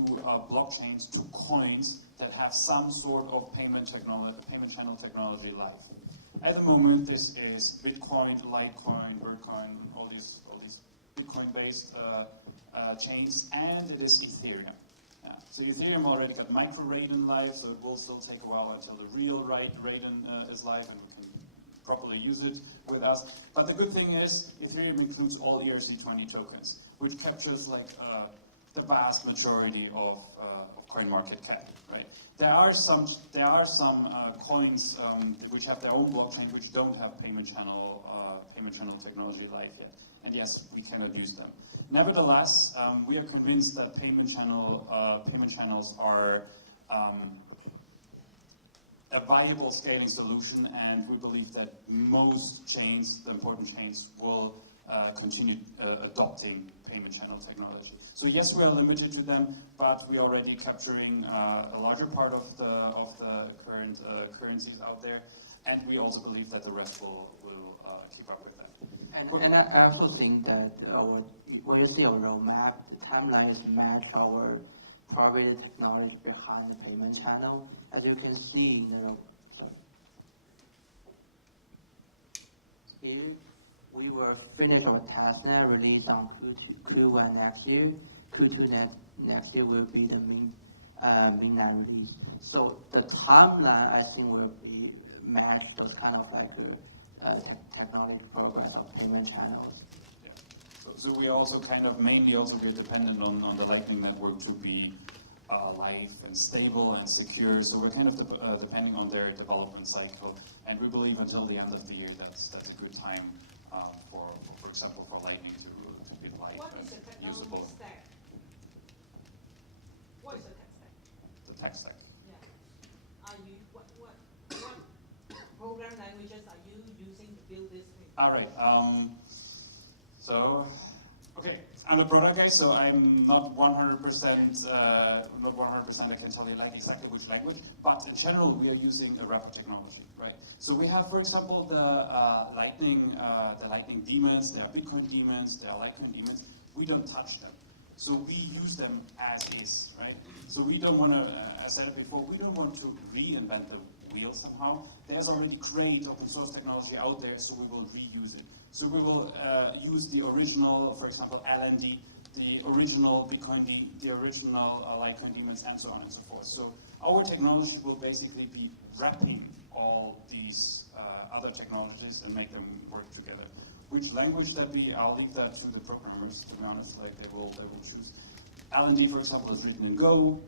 blockchains, to coins that have some sort of payment channel technology live. At the moment, this is Bitcoin, Litecoin, Bitcoin, all these Bitcoin-based chains, and it is Ethereum. Yeah. So Ethereum already got micro-Raiden live, so it will still take a while until the real Raiden is live and we can properly use it with us. But the good thing is, Ethereum includes all ERC20 tokens, which captures like the vast majority of CoinMarketCap. Right? There are some coins which have their own blockchain which don't have payment channel technology live yet, and yes, we cannot use them. Nevertheless, we are convinced that payment channels are a viable scaling solution, and we believe that most chains, the important chains, will continue adopting payment channel technology. So yes, we are limited to them, but we are already capturing a larger part of the current currencies out there, and we also believe that the rest will keep up with that. And I also think that when you see our roadmap, the timeline is to match our proprietary technology behind the payment channel. As you can see, here we will finish our testnet release on Q1 next year. Q2 next year will be the mainnet release. So the timeline, I think, will be match those kind of like technology progress of payment channels. Yeah. So we also kind of we're dependent on the Lightning Network to be live and stable and secure. So we're kind of depending on their development cycle, and we believe until the end of the year that's a good time for example, for Lightning to be live. What is the technology usable. stack? What is the tech stack? The tech stack. Yeah. Are you what program languages are you using to build this thing? All right. Okay, I'm a product guy, so I'm not 100%. I can tell you like exactly which language, but in general, we are using a wrapper technology, right? So we have, for example, the Lightning daemons. There are Bitcoin daemons. There are Litecoin daemons. We don't touch them, so we use them as is, right? So we don't want to, as I said before, we don't want to reinvent the wheel somehow. There's already great open source technology out there, so we will reuse it. So we will use the original, for example, LND, the original Bitcoin, the original Litecoin daemons, and so on and so forth. So our technology will basically be wrapping all these other technologies and make them work together. Which language that be, I'll leave that to the programmers, to be honest. Like they will choose. LND, for example, is written in Go.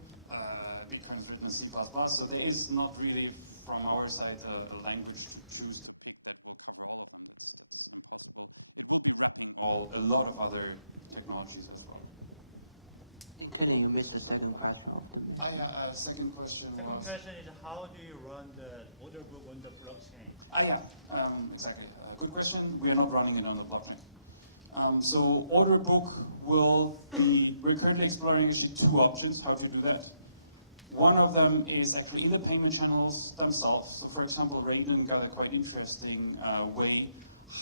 Bitcoin is written in C++. So there is not really, from our side, a language to choose. A lot of other technologies as well. Can you miss the second question? Second question Second was... question is how do you run the order book on the blockchain? Exactly. Good question. We are not running it on the blockchain. So order book we're currently exploring actually two options how to do that. One of them is actually in the payment channels themselves. So for example, Raiden got a quite interesting way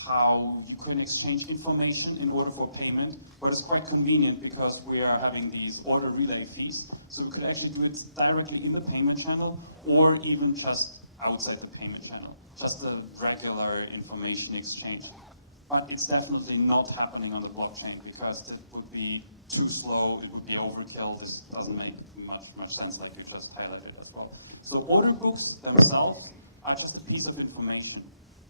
how you can exchange information in order for payment, but it's quite convenient because we are having these order relay fees, so we could actually do it directly in the payment channel, or even just outside the payment channel, just a regular information exchange. But it's definitely not happening on the blockchain because it would be too slow, it would be overkill, this doesn't make much sense like you just highlighted as well. So order books themselves are just a piece of information.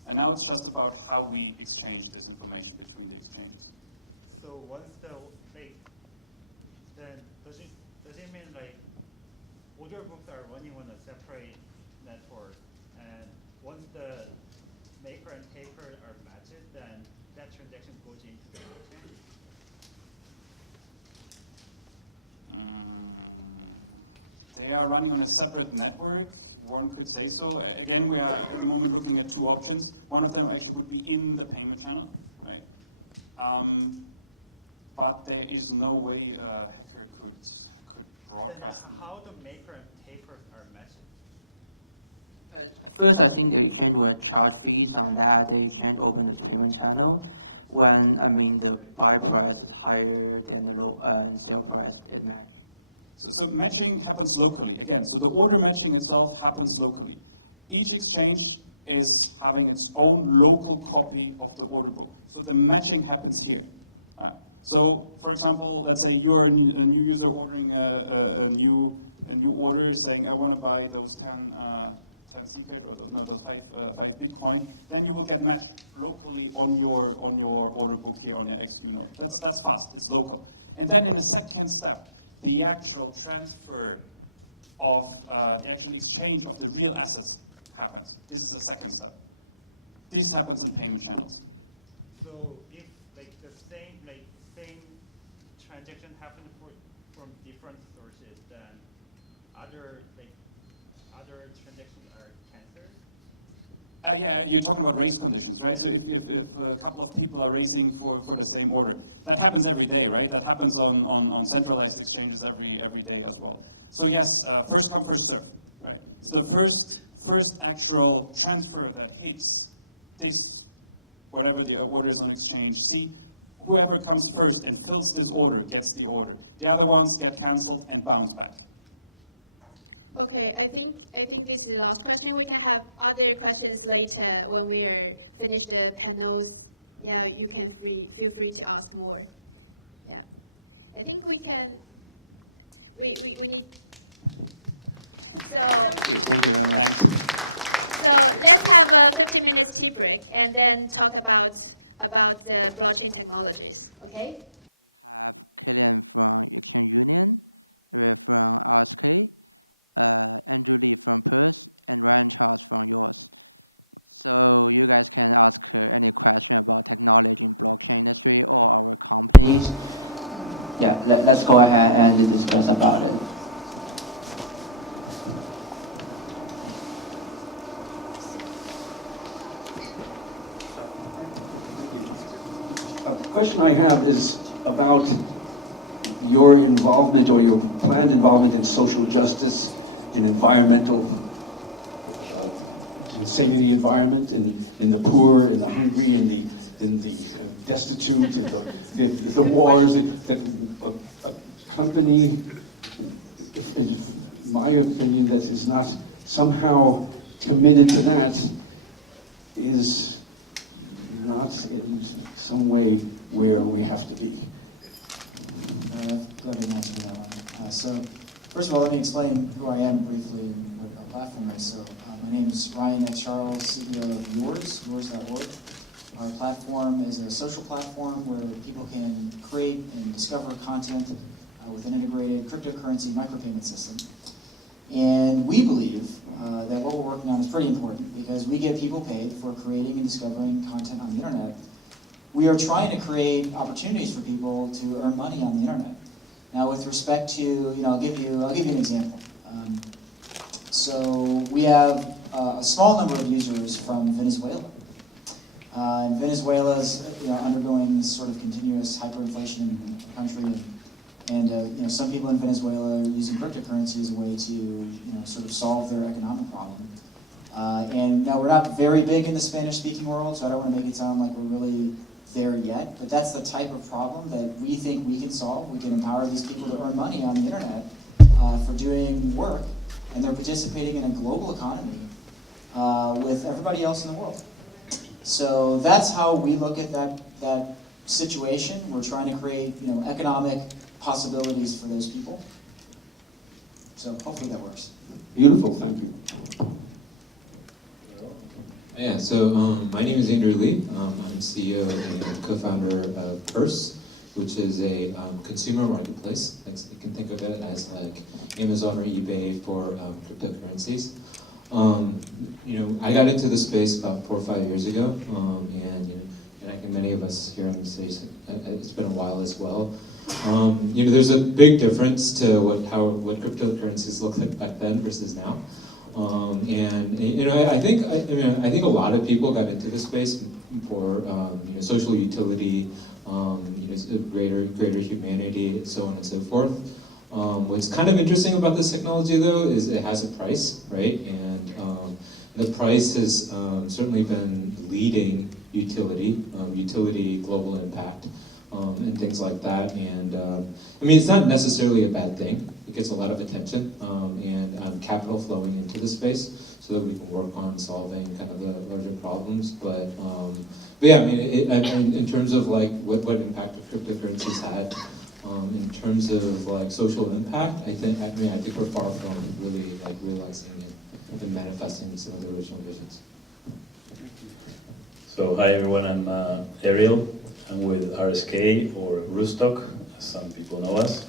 And now it's just about how we exchange this information between the exchanges. So once the then does it mean like order books are running on a separate network, and once the maker and taker are matched, then that transaction goes into the blockchain? They are running on a separate network. One could say so. Again, we are at the moment looking at two options. One of them actually would be in the payment channel, right? But there is no way a hacker could broadcast. Then how the maker and takers are matched? First, I think the exchange will charge fees on that. The exchange open the payment channel when the buy price is higher than the sale price it matches. So matching happens locally, again. So the order matching itself happens locally. Each exchange is having its own local copy of the order book. So the matching happens here. So, for example, let's say you're a new user ordering a new order, saying, I want to buy those 10 CK, or those 5 Bitcoin. Then you will get matched locally on your order book here on your XQ node. That's fast, it's local. And then in a second step, the actual transfer of the actual exchange of the real assets happens. This is the second step. This happens in payment channels. So if the same transaction happens from different sources, then other transactions are cancelled? Yeah, you're talking about race conditions, right? So if a couple of people are racing for the same order, that happens every day, right? That happens on centralized exchanges every day as well. So yes, first come, first serve, right? So the first actual transfer that hits this, whatever the order is on exchange, see, whoever comes first and fills this order gets the order. The other ones get cancelled and bounce back. Okay, I think this is the last question. We can have other questions later when we are finished the panels. Yeah, you can feel free to ask more. Yeah, I think we can. We need. So let's have a 15 minutes tea break and then talk about the blockchain technologies. Okay. Yeah, let's go ahead and discuss about it. The question I have is about your involvement or your planned involvement in social justice, in environmental, in saving the environment, in the poor, in the hungry, in the destitute, in the wars. A company, in my opinion, that is not somehow committed to that is not in some way where we have to be. Go ahead and answer that one. So, first of all, let me explain who I am briefly and what our platform is. So, my name is Ryan X. Charles, CEO of yours.org. Our platform is a social platform where people can create and discover content with an integrated cryptocurrency micropayment system. And we believe that what we're working on is pretty important because we get people paid for creating and discovering content on the internet. We are trying to create opportunities for people to earn money on the internet. Now, with respect to, I'll give you an example. So we have a small number of users from Venezuela. And Venezuela is undergoing this sort of continuous hyperinflation in the country, and some people in Venezuela are using cryptocurrency as a way to sort of solve their economic problem. And now we're not very big in the Spanish-speaking world, so I don't want to make it sound like we're really there yet, but that's the type of problem that we think we can solve. We can empower these people to earn money on the internet for doing work, and they're participating in a global economy with everybody else in the world. So that's how we look at that situation. We're trying to create, economic possibilities for those people. So hopefully that works. Beautiful, thank you. Yeah, so my name is Andrew Lee. I'm CEO and co-founder of Purse, which is a consumer marketplace. You can think of it as like Amazon or eBay for cryptocurrencies. I got into the space about 4 or 5 years ago, and I think many of us here on the stage, it's been a while as well. There's a big difference to what cryptocurrencies look like back then versus now. I think a lot of people got into this space for social utility, greater humanity, so on and so forth. What's kind of interesting about this technology, though, is it has a price, right? And the price has certainly been leading utility, global impact, and things like that. And it's not necessarily a bad thing. It gets a lot of attention and capital flowing into the space so that we can work on solving kind of the larger problems. But yeah, in terms of like what impact the cryptocurrencies had, in terms of like social impact, I think we're far from really like realizing it and manifesting some of the original visions. So hi everyone, I'm Ariel. I'm with RSK or Roosstock, as some people know us.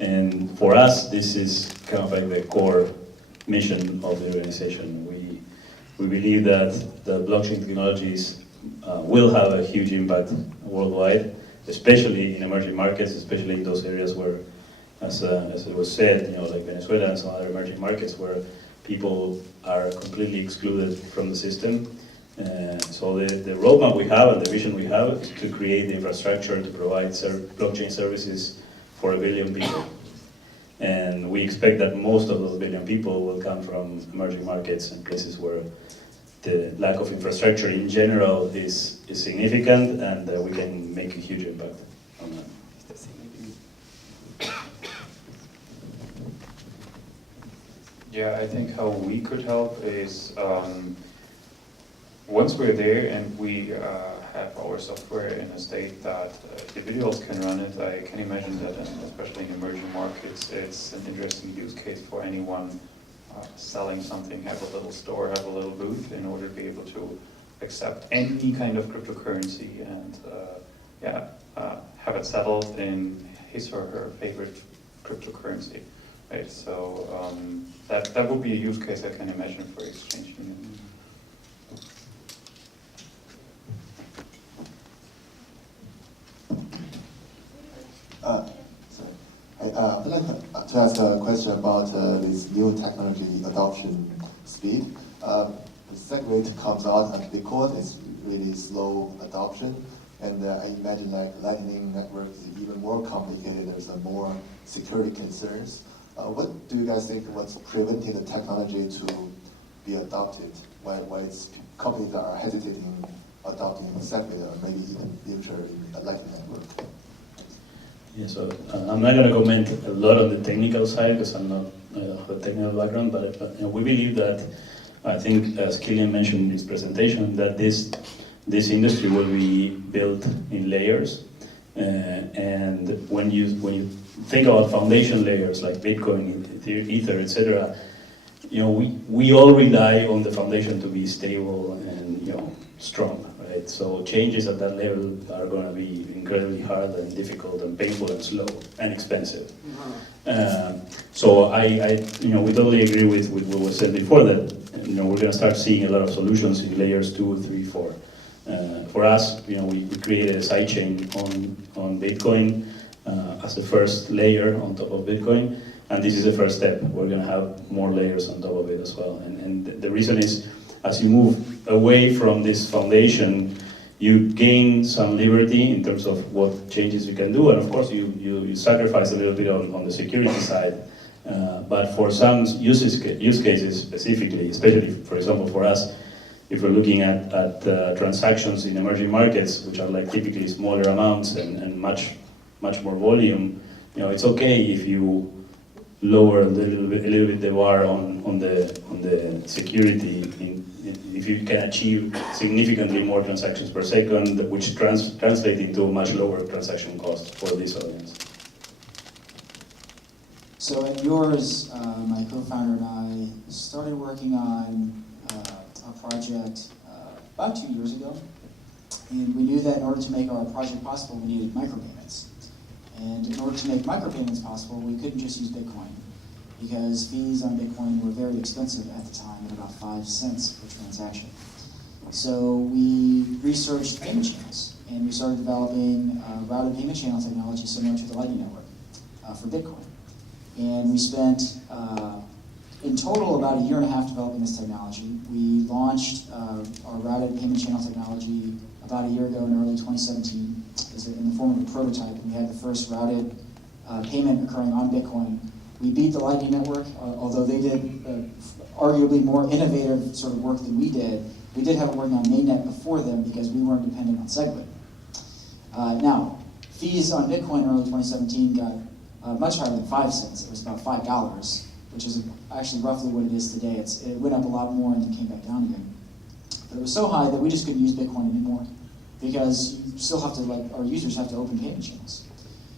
And for us, this is kind of like the core mission of the organization. We believe that the blockchain technologies will have a huge impact worldwide, especially in emerging markets, especially in those areas where, as it was said, like Venezuela and some other emerging markets where people are completely excluded from the system. So the roadmap we have and the vision we have is to create the infrastructure to provide blockchain services for 1 billion people. And we expect that most of those 1 billion people will come from emerging markets and places where the lack of infrastructure in general is significant, and we can make a huge impact on that. Yeah, I think how we could help is once we're there and we have our software in a state that individuals can run it, I can imagine that, especially in emerging markets, it's an interesting use case for anyone selling something, have a little store, have a little booth, in order to be able to accept any kind of cryptocurrency and have it settled in his or her favorite cryptocurrency, right? So that would be a use case I can imagine for Exchange Union. I'd like to ask a question about this new technology adoption speed. The SegWit comes out at Bitcoin, it's really slow adoption, and I imagine like Lightning Network is even more complicated. There's more security concerns. What do you guys think? What's preventing the technology to be adopted? Why companies are hesitating adopting SegWit, or maybe even future in a Lightning Network? Yeah, so I'm not going to comment a lot on the technical side because I'm not have a technical background, but we believe that, I think, as Killian mentioned in his presentation, that this industry will be built in layers, and when you think about foundation layers like Bitcoin, Ether, etc., we all rely on the foundation to be stable and strong. Right? So changes at that level are going to be incredibly hard and difficult and painful and slow and expensive. So we totally agree with what was said before, that we're going to start seeing a lot of solutions in layers 2, 3, 4. For us, we created a sidechain on Bitcoin as the first layer on top of Bitcoin, and this is the first step. We're going to have more layers on top of it as well. And the reason is, as you move away from this foundation, you gain some liberty in terms of what changes you can do, and of course you sacrifice a little bit on the security side, But for some use cases specifically, especially for example for us, if we're looking at transactions in emerging markets, which are like typically smaller amounts and much more volume, it's okay if you lower a little bit the bar on the security. If you can achieve significantly more transactions per second, which translate into much lower transaction costs for this audience. So at yours, my co-founder and I started working on a project about 2 years ago, and we knew that in order to make our project possible, we needed micropayments. And in order to make micropayments possible, we couldn't just use Bitcoin, because fees on Bitcoin were very expensive at the time, at about 5 cents per transaction. So we researched payment channels, and we started developing routed payment channel technology similar to the Lightning Network for Bitcoin. And we spent, in total, about 1.5 years developing this technology. We launched our routed payment channel technology about a year ago in early 2017 in the form of a prototype, and we had the first routed payment occurring on Bitcoin. We beat the Lightning Network, although they did arguably more innovative sort of work than we did. We did have it working on mainnet before them because we weren't dependent on SegWit. Now, fees on Bitcoin in early 2017 got much higher than 5 cents. It was about $5, which is actually roughly what it is today. It went up a lot more and then came back down again. But it was so high that we just couldn't use Bitcoin anymore because you still have to, our users have to open payment channels.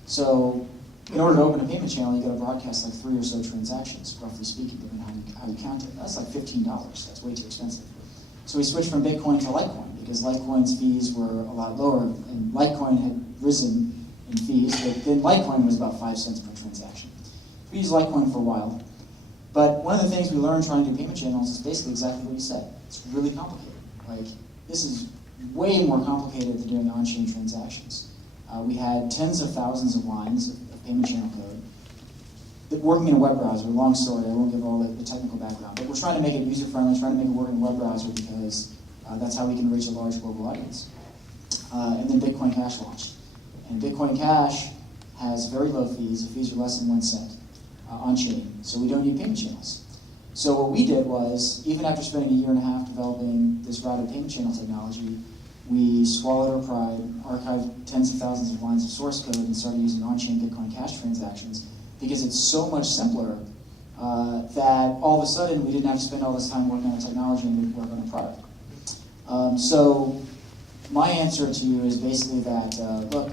So in order to open a payment channel, you got to broadcast like 3 or so transactions, roughly speaking, depending on how you count it. That's like $15. That's way too expensive. So we switched from Bitcoin to Litecoin because Litecoin's fees were a lot lower, and Litecoin had risen in fees, but then Litecoin was about 5 cents per transaction. We used Litecoin for a while, but one of the things we learned trying to do payment channels is basically exactly what you said. It's really complicated. This is way more complicated than doing on-chain transactions. We had tens of thousands of lines of payment channel code working in a web browser. Long story, I won't give all the technical background, but we're trying to make it user-friendly, trying to make it work in a web browser because that's how we can reach a large global audience. And then Bitcoin Cash launched. And Bitcoin Cash has very low fees. The fees are less than 1 cent on-chain, so we don't need payment channels. So what we did was, even after spending 1.5 years developing this routed payment channel technology, we swallowed our pride, archived tens of thousands of lines of source code, and started using on-chain Bitcoin Cash transactions because it's so much simpler that all of a sudden we didn't have to spend all this time working on technology and we could work on a product. So my answer to you is basically that, look,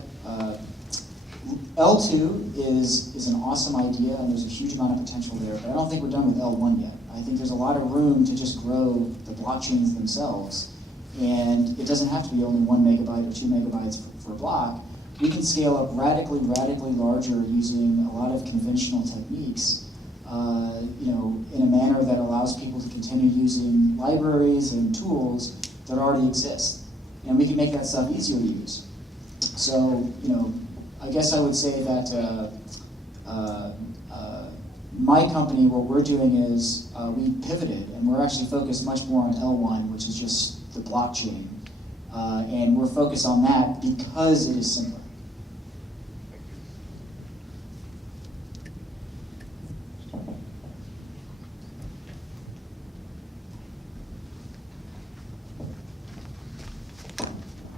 L2 is an awesome idea, and there's a huge amount of potential there, but I don't think we're done with L1 yet. I think there's a lot of room to just grow the blockchains themselves, and it doesn't have to be only 1 megabyte or 2 megabytes for a block. We can scale up radically larger using a lot of conventional techniques, in a manner that allows people to continue using libraries and tools that already exist. And we can make that stuff easier to use. So, I guess I would say that my company, what we're doing is we pivoted, and we're actually focused much more on L1, which is just the blockchain. And we're focused on that because it is simpler.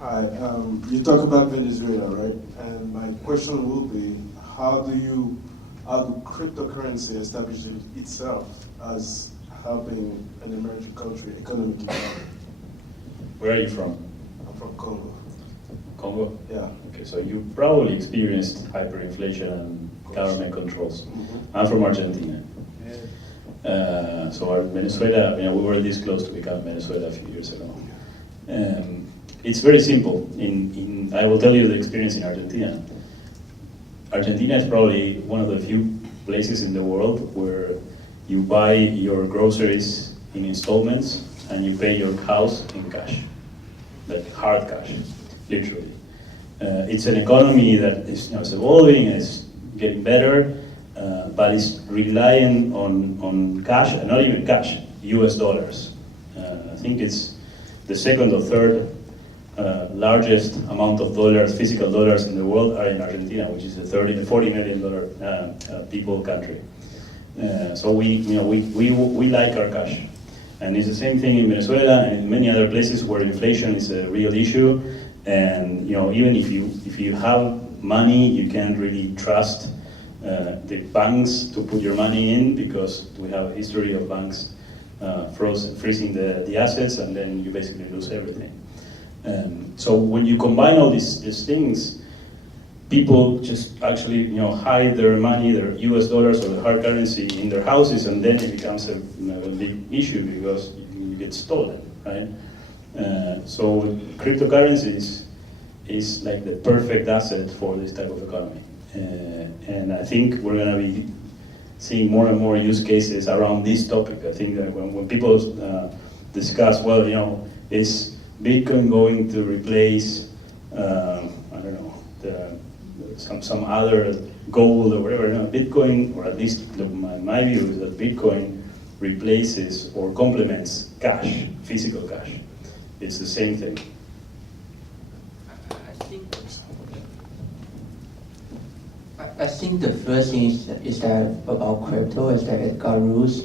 Hi, you talk about Venezuela, right? And my question will be, how do cryptocurrency establish itself as helping an emerging country economically? Where are you from? I'm from Congo. Congo? Yeah. Okay, so you probably experienced hyperinflation and government controls. I'm from Argentina. So Venezuela, we were this close to becoming Venezuela a few years ago. It's very simple. I will tell you the experience in Argentina. Argentina is probably one of the few places in the world where you buy your groceries in installments and you pay your house in cash, like hard cash, literally. It's an economy that is evolving and is getting better, but it's relying on cash, and not even cash, US dollars. I think it's the second or third largest amount of dollars, physical dollars in the world are in Argentina, which is a $40 million people country. So we like our cash. And it's the same thing in Venezuela and in many other places where inflation is a real issue. And even if you have money, you can't really trust the banks to put your money in, because we have a history of banks freezing the assets, and then you basically lose everything. So when you combine all these things, people just actually hide their money, their US dollars or the hard currency in their houses, and then it becomes a big issue because you get stolen, right? So cryptocurrencies is like the perfect asset for this type of economy. And I think we're going to be seeing more and more use cases around this topic. I think that when people discuss, well, is Bitcoin going to replace, I don't know, some other gold or whatever? No, Bitcoin, or at least my view is that Bitcoin replaces or complements cash, physical cash. It's the same thing. I think the first thing is that about crypto is that it got rules.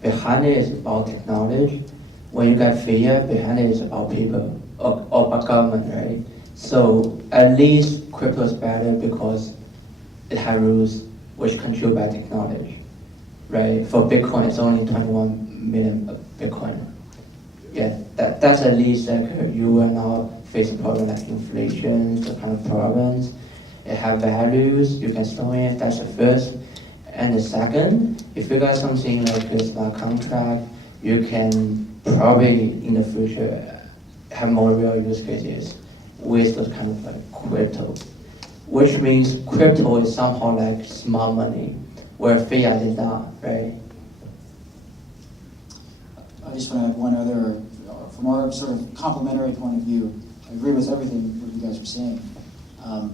Behind it is about technology. When you got fear, behind it is about people or about government, right? So at least crypto is better because it has rules which controlled by technology, right? For Bitcoin, it's only 21 million Bitcoin. Yeah, that's at least like you will not face a problem like inflation, the kind of problems. It have values, you can store it, that's the first. And the second, if you got something like a smart contract, you can probably in the future have more real use cases with those kind of like crypto. Which means crypto is somehow like smart money, where fiat is not, right? I just want to add one other, from our sort of complementary point of view. I agree with everything what you guys were saying.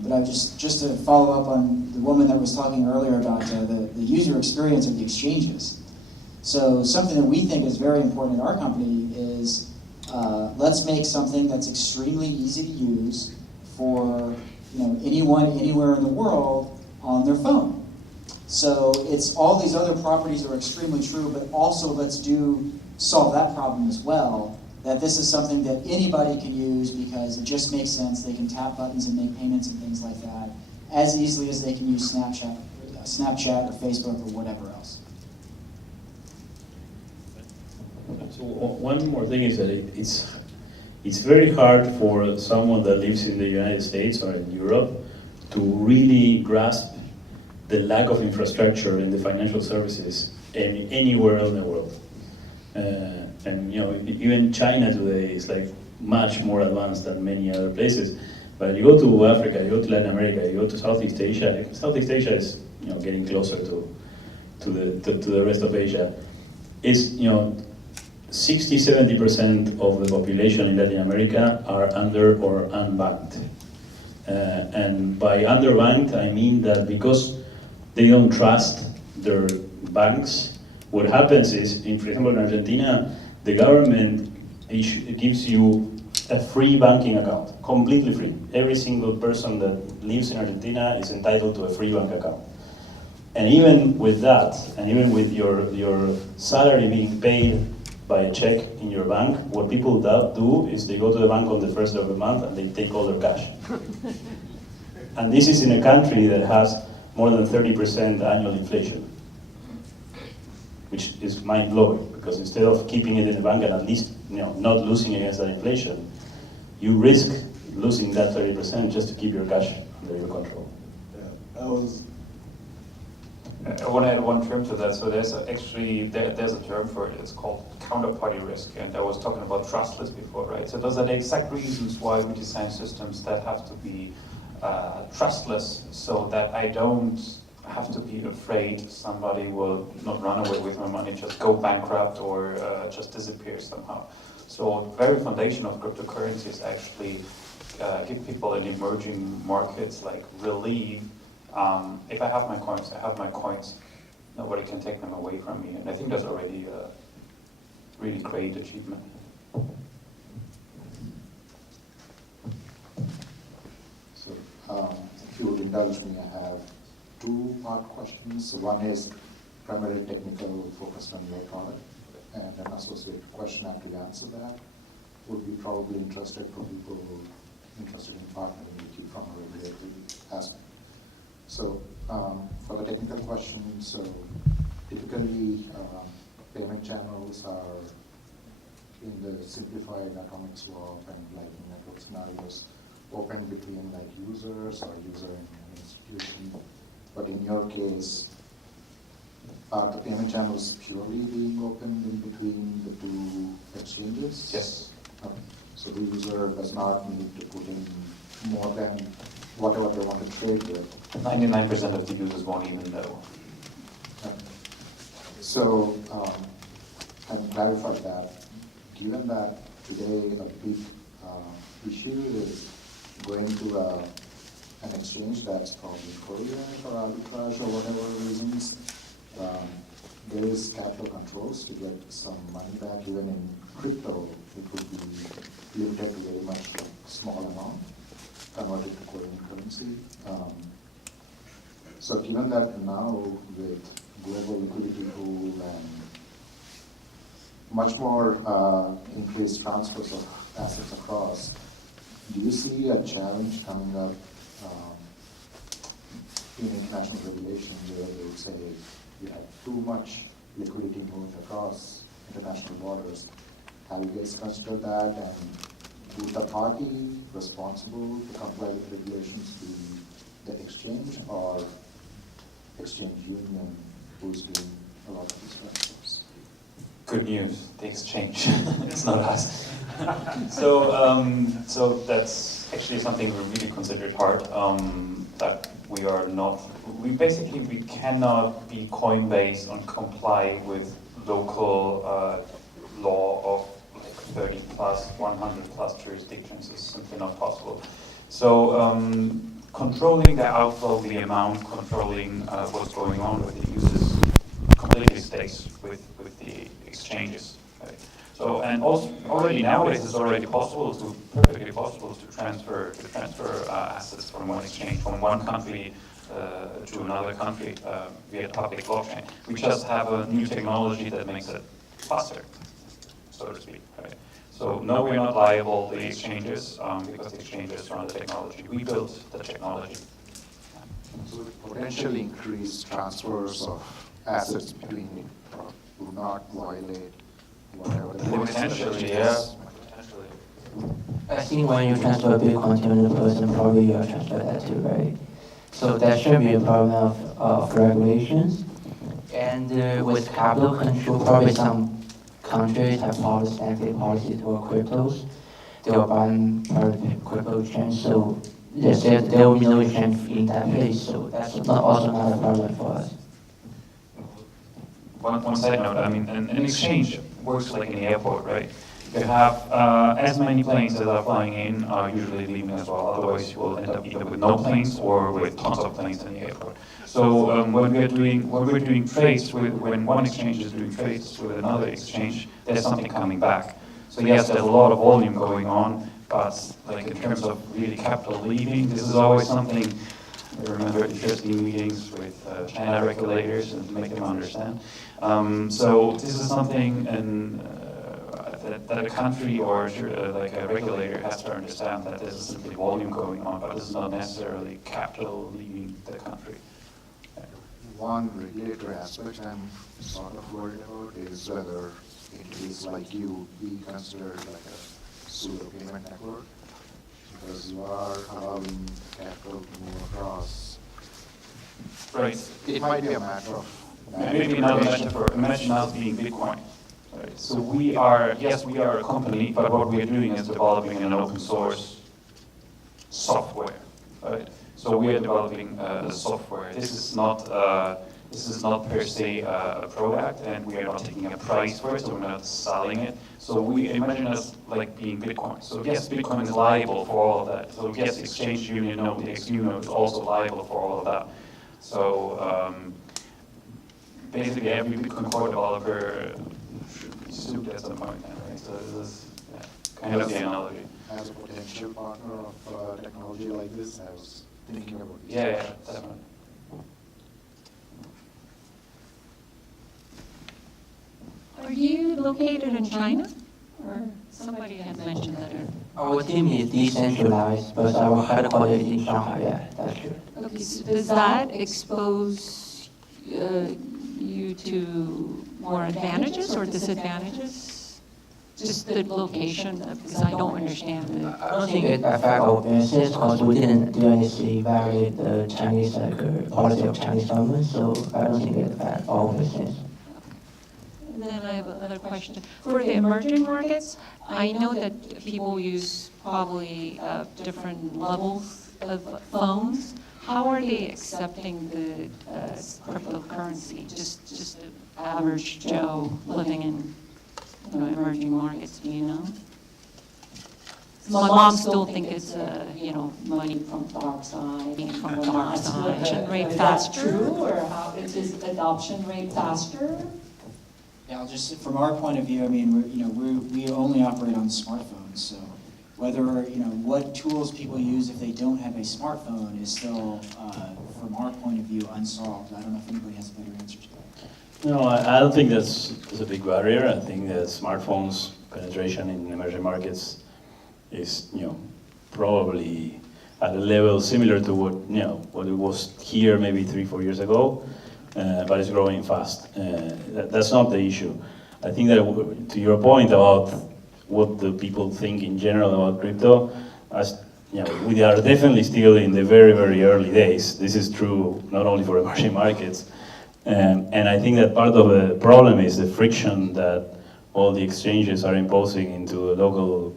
But I just to follow up on the woman that was talking earlier about the user experience of the exchanges. So something that we think is very important in our company is let's make something that's extremely easy to use for anyone, anywhere in the world on their phone. So it's all these other properties are extremely true, but also let's solve that problem as well. That this is something that anybody can use because it just makes sense. They can tap buttons and make payments and things like that as easily as they can use Snapchat or Facebook or whatever else. So one more thing is that it's very hard for someone that lives in the United States or in Europe to really grasp the lack of infrastructure in the financial services anywhere in the world. And even China today is like much more advanced than many other places. But you go to Africa, you go to Latin America, you go to Southeast Asia. Southeast Asia is getting closer to the rest of Asia. It's 60-70% of the population in Latin America are under or unbanked. And by underbanked, I mean that because they don't trust their banks, what happens is, for example, in Argentina, the government gives you a free banking account, completely free. Every single person that lives in Argentina is entitled to a free bank account. And even with that, and even with your salary being paid by a check in your bank, what people do is they go to the bank on the first of the month and they take all their cash. And this is in a country that has more than 30% annual inflation, which is mind-blowing, because instead of keeping it in the bank and at least not losing against that inflation, you risk losing that 30% just to keep your cash under your control. Yeah, I want to add one term to that. So there's a term for it. It's called counterparty risk, and I was talking about trustless before, right? So those are the exact reasons why we design systems that have to be trustless, so that I don't have to be afraid somebody will not run away with my money, just go bankrupt, or just disappear somehow. So the very foundation of cryptocurrencies actually give people in emerging markets like relief. If I have my coins, I have my coins. Nobody can take them away from me, and I think that's already a really great achievement. So, if you would indulge me, I have two-part questions. One is, primarily technical, focused on your product, and an associated question after you answer that would be probably interested for people interested in partnering with you from a regulatory aspect. So for the technical question, so typically payment channels are in the simplified atomic swap and lightning network scenarios open between like users or user and an institution. But in your case, are the payment channels purely being opened in between the two exchanges? Yes. Okay. So the user does not need to put in more than whatever they want to trade with. 99% of the users won't even know. Okay. So, and clarify that, given that today a big issue is going to an exchange that's probably Korea for arbitrage or whatever reasons, there is capital controls to get some money back. Even in crypto, it would be limited to very much small amount converted to Korean currency. So given that now with global liquidity pool and much more increased transfers of assets across, do you see a challenge coming up in international regulation where they would say you have too much liquidity moving across international borders? Have you guys considered that, and would the party responsible to comply with regulations be the exchange or exchange union who's doing a lot of these transfers? Good news, the exchange. It's not us. So that's actually something we really considered hard. That we are not. We cannot be Coinbase and comply with local law of like 30 plus, 100 plus jurisdictions is simply not possible. So controlling the outflow, the amount, controlling what's going on with the users completely stays with the exchanges. Right? So, and also already nowadays it's already possible perfectly possible to transfer assets from one exchange, from one country to another country via public blockchain. We just have a new technology that makes it faster, so to speak. Right? So no, we're not liable, the exchanges, because the exchanges run the technology. We built the technology. So potentially increased transfers of assets between will not violate whatever the potentially, yeah. I think when you transfer a Bitcoin to another person, probably you'll transfer that too, right? So that should be a problem of regulations. And with capital control, probably some countries have static policy toward cryptos. They'll ban crypto exchange, so there will be no exchange in that place. So that's also not a problem for us. One side note, I mean, an exchange works like in the airport, right? You have as many planes that are flying in are usually leaving as well. Otherwise, you will end up either with no planes or with tons of planes in the airport. So when we're doing trades, when one exchange is doing trades with another exchange, there's something coming back. So yes, there's a lot of volume going on, but like in terms of really capital leaving, this is always something. I remember interesting meetings with China regulators and to make them understand. So this is something that a country or like a regulator has to understand, that there's simply volume going on, but this is not necessarily capital leaving the country. One regulatory aspect I'm sort of worried about is whether entities like you be considered like a pseudo payment network, because you are allowing capital to move across. Right. It might be a matter of maybe another metaphor. Imagine us being Bitcoin. Right. So we are a company, but what we're doing is developing an open source software. Right. So we are developing software. This is not per se a product, and we are not taking a price for it, so we're not selling it. So we imagine us like being Bitcoin. So yes, Bitcoin is liable for all of that. So yes, Exchange Union, the XUNO is also liable for all of that. So basically every Bitcoin core developer should be sued at some point, right? So this is kind of the analogy. As a potential partner of technology like this, I was thinking about this. Yeah, definitely. located in China? Or somebody had mentioned that earlier. Our team is decentralized, but our headquarters is in Shanghai, yeah, that's true. Okay, so does that expose you to more advantages or disadvantages? Just the location, because I don't understand it. I don't think it affects our business because we didn't do anything violate the Chinese policy of Chinese government, so I don't think it affects our business. And then I have another question. For the emerging markets, I know that people use probably different levels of phones. How are they accepting the cryptocurrency? Just the average Joe living in emerging markets, do you know? My mom still thinks it's money from dark side, from dark side. Adoption rate that's true, or how is adoption rate faster? Yeah, I'll just from our point of view, I mean, we only operate on smartphones, so whether what tools people use if they don't have a smartphone is still, from our point of view, unsolved. I don't know if anybody has a better answer to that. No, I don't think that's a big barrier. I think that smartphones penetration in emerging markets is, probably at a level similar to what it was here maybe 3-4 years ago, but it's growing fast. That's not the issue. I think that to your point about what the people think in general about crypto, we are definitely still in the very, very early days. This is true not only for emerging markets. And I think that part of the problem is the friction that all the exchanges are imposing into local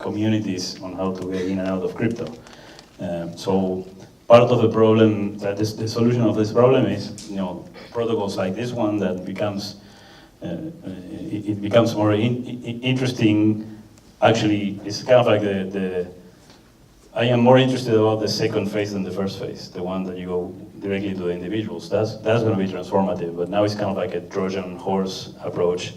communities on how to get in and out of crypto. So part of the problem, the solution of this problem is protocols like this one that becomes it becomes more interesting. Actually, it's kind of like I am more interested about the second phase than the first phase, the one that you go directly to the individuals. That's going to be transformative, but now it's kind of like a Trojan horse approach,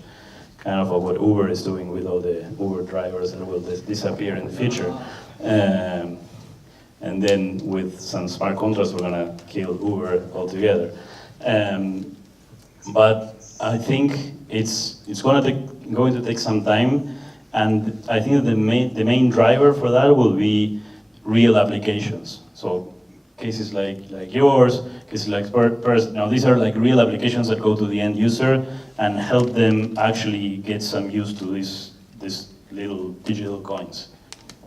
kind of what Uber is doing with all the Uber drivers that will disappear in the future. And then with some smart contracts, we're going to kill Uber altogether. But I think it's going to take some time, and I think that the main driver for that will be real applications. So cases like yours, cases like now these are like real applications that go to the end user and help them actually get some use to these little digital coins.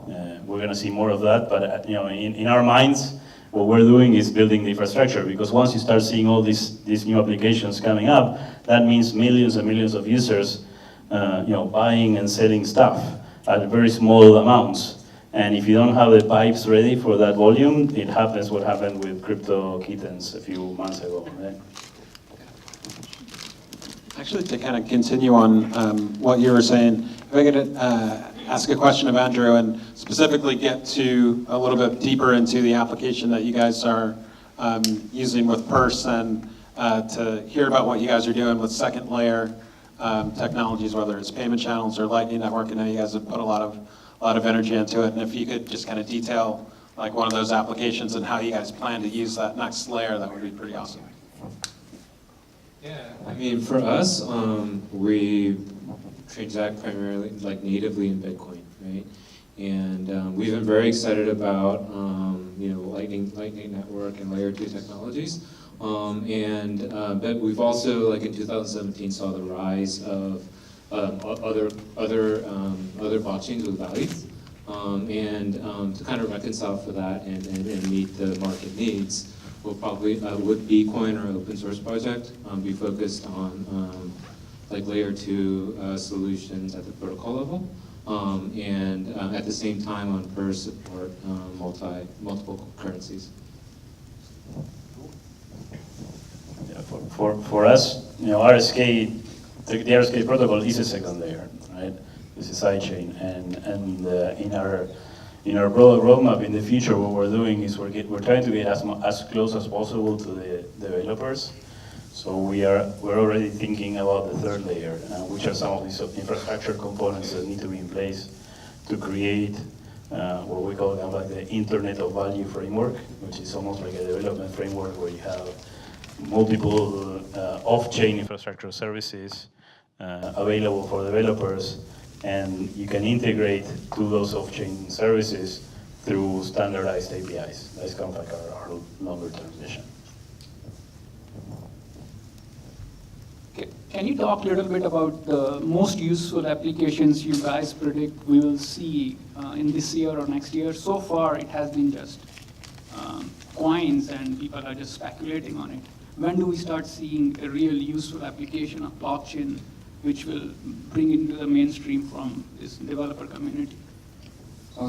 We're going to see more of that, but in our minds, what we're doing is building the infrastructure, because once you start seeing all these new applications coming up, that means millions and millions of users buying and selling stuff at very small amounts. And if you don't have the pipes ready for that volume, it happens what happened with crypto kittens a few months ago. Right? Actually, to kind of continue on what you were saying, if I could ask a question of Andrew and specifically get to a little bit deeper into the application that you guys are using with Purse, and to hear about what you guys are doing with second layer technologies, whether it's payment channels or Lightning Network. I know you guys have put a lot of energy into it, and if you could just kind of detail like one of those applications and how you guys plan to use that next layer, that would be pretty awesome. Yeah, I mean, for us, we transact primarily like natively in Bitcoin, right? And we've been very excited about Lightning Network and Layer 2 technologies. But we've also, like in 2017, saw the rise of other blockchains with values, to kind of reconcile for that and meet the market needs, we'll probably would Bitcoin or open source project be focused on like layer 2 solutions at the protocol level, and at the same time on Purse support multiple currencies. Yeah, for us, RSK. The RSK protocol is a second layer, right? It's a sidechain, and in our broader roadmap in the future, what we're doing is we're trying to get as close as possible to the developers. So we're already thinking about the third layer, which are some of these infrastructure components that need to be in place to create what we call kind of like the Internet of Value framework, which is almost like a development framework where you have multiple off-chain infrastructure services available for developers, and you can integrate to those off-chain services through standardized APIs. That's kind of like our longer-term vision. Can you talk a little bit about the most useful applications you guys predict we will see in this year or next year? So far, it has been just coins, and people are just speculating on it. When do we start seeing a real useful application of blockchain, which will bring into the mainstream from this developer community? I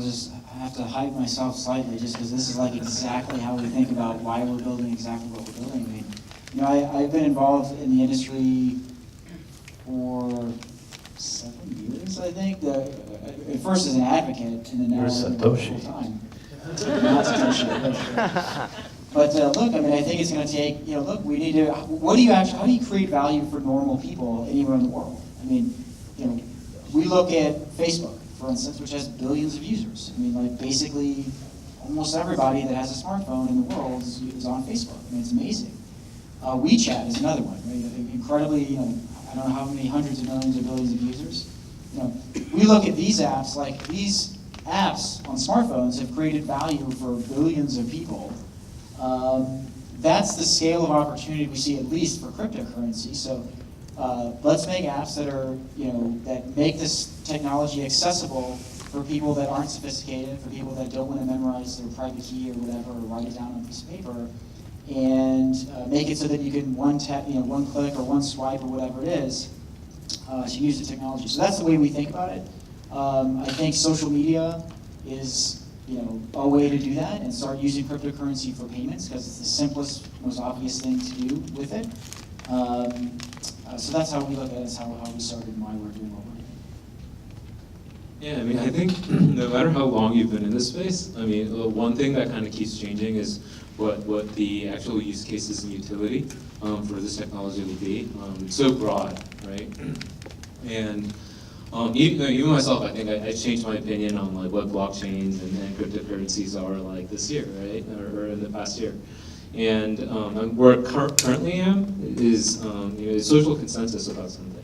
have to hide myself slightly, just because this is like exactly how we think about why we're building exactly what we're building. I mean, you know, I've been involved in the industry for 7 years, I think. At first as an advocate, and then now full time. Not Satoshi. But look, I mean, I think it's going to take, you know, look, we need to, how do you create value for normal people anywhere in the world? I mean, you know, we look at Facebook, for instance, which has billions of users. I mean, like, basically, almost everybody that has a smartphone in the world is on Facebook. I mean, it's amazing. WeChat is another one, right? Incredibly, you know, I don't know how many hundreds of millions or billions of users. You know, we look at these apps, like these apps on smartphones have created value for billions of people. That's the scale of opportunity we see, at least for cryptocurrency. So let's make apps that are, you know, that make this technology accessible for people that aren't sophisticated, for people that don't want to memorize their private key or whatever, or write it down on a piece of paper, and make it so that you can one click or one swipe or whatever it is to use the technology. So that's the way we think about it. I think social media is, you know, a way to do that and start using cryptocurrency for payments, because it's the simplest, most obvious thing to do with it. So that's how we look at it, it's how we started and why we're doing what we're doing. Yeah, I mean, I think no matter how long you've been in this space, I mean, one thing that kind of keeps changing is what the actual use cases and utility for this technology will be. It's so broad, right? And even myself, I think I changed my opinion on like what blockchains and cryptocurrencies are like this year, right, or in the past year. And where I currently am is you know, social consensus about something,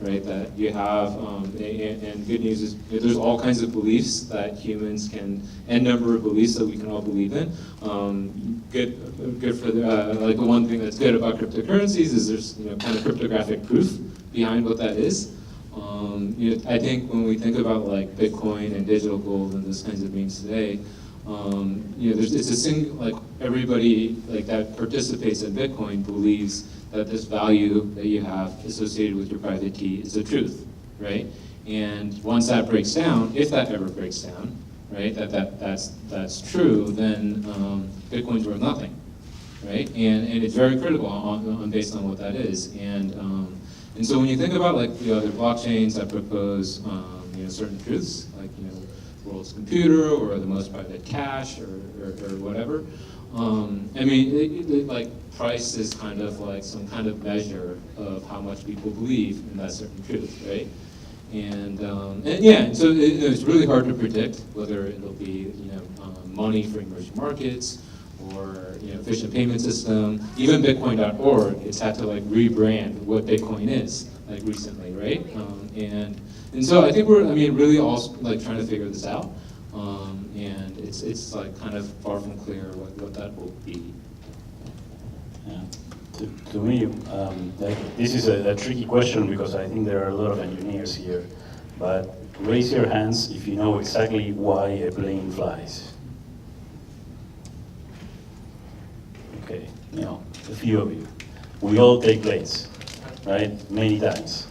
right? That you have, and good news is there's all kinds of beliefs that humans can, n number of beliefs that we can all believe in. Good for like the one thing that's good about cryptocurrencies is there's, you know, kind of cryptographic proof behind what that is. You know, I think when we think about like Bitcoin and digital gold and those kinds of memes today, you know, it's like everybody like that participates in Bitcoin believes that this value that you have associated with your private key is the truth, right? And once that breaks down, if that ever breaks down, right, that's true, then Bitcoin's worth nothing, right? And it's very critical on based on what that is. And so when you think about like the other blockchains that propose you know, certain truths, like, you know, world's computer or the most private cache or whatever, I mean, like price is kind of like some kind of measure of how much people believe in that certain truth, right? And yeah, so it's really hard to predict whether it'll be, you know, money for emerging markets or, you know, efficient payment system. Even Bitcoin.org, it's had to like rebrand what Bitcoin is like recently, right? And so I think we're, I mean, really all like trying to figure this out. And it's like kind of far from clear what that will be. Yeah. To me, like, this is a tricky question because I think there are a lot of engineers here. But raise your hands if you know exactly why a plane flies. Okay, you know, a few of you. We all take planes, right? Many times.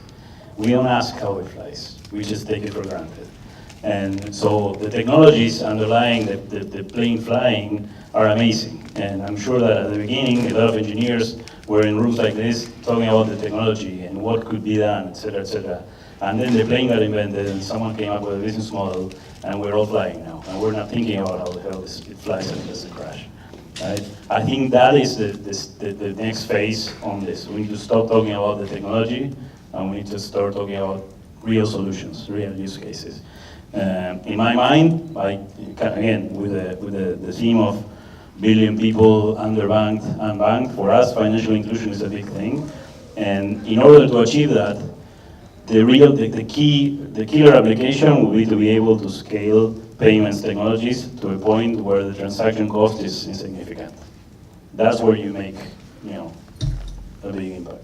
We don't ask how it flies. We just take it for granted. And so the technologies underlying the plane flying are amazing. And I'm sure that at the beginning, a lot of engineers were in rooms like this talking about the technology and what could be done, et cetera, et cetera. And then the plane got invented and someone came up with a business model and we're all flying now. And we're not thinking about how the hell it flies and it doesn't crash. Right? I think that is the next phase on this. We need to stop talking about the technology and we need to start talking about real solutions, real use cases. In my mind, again, with the theme of billion people underbanked, unbanked, for us, financial inclusion is a big thing. And in order to achieve that, the killer application will be to be able to scale payments technologies to a point where the transaction cost is insignificant. That's where you make, a big impact.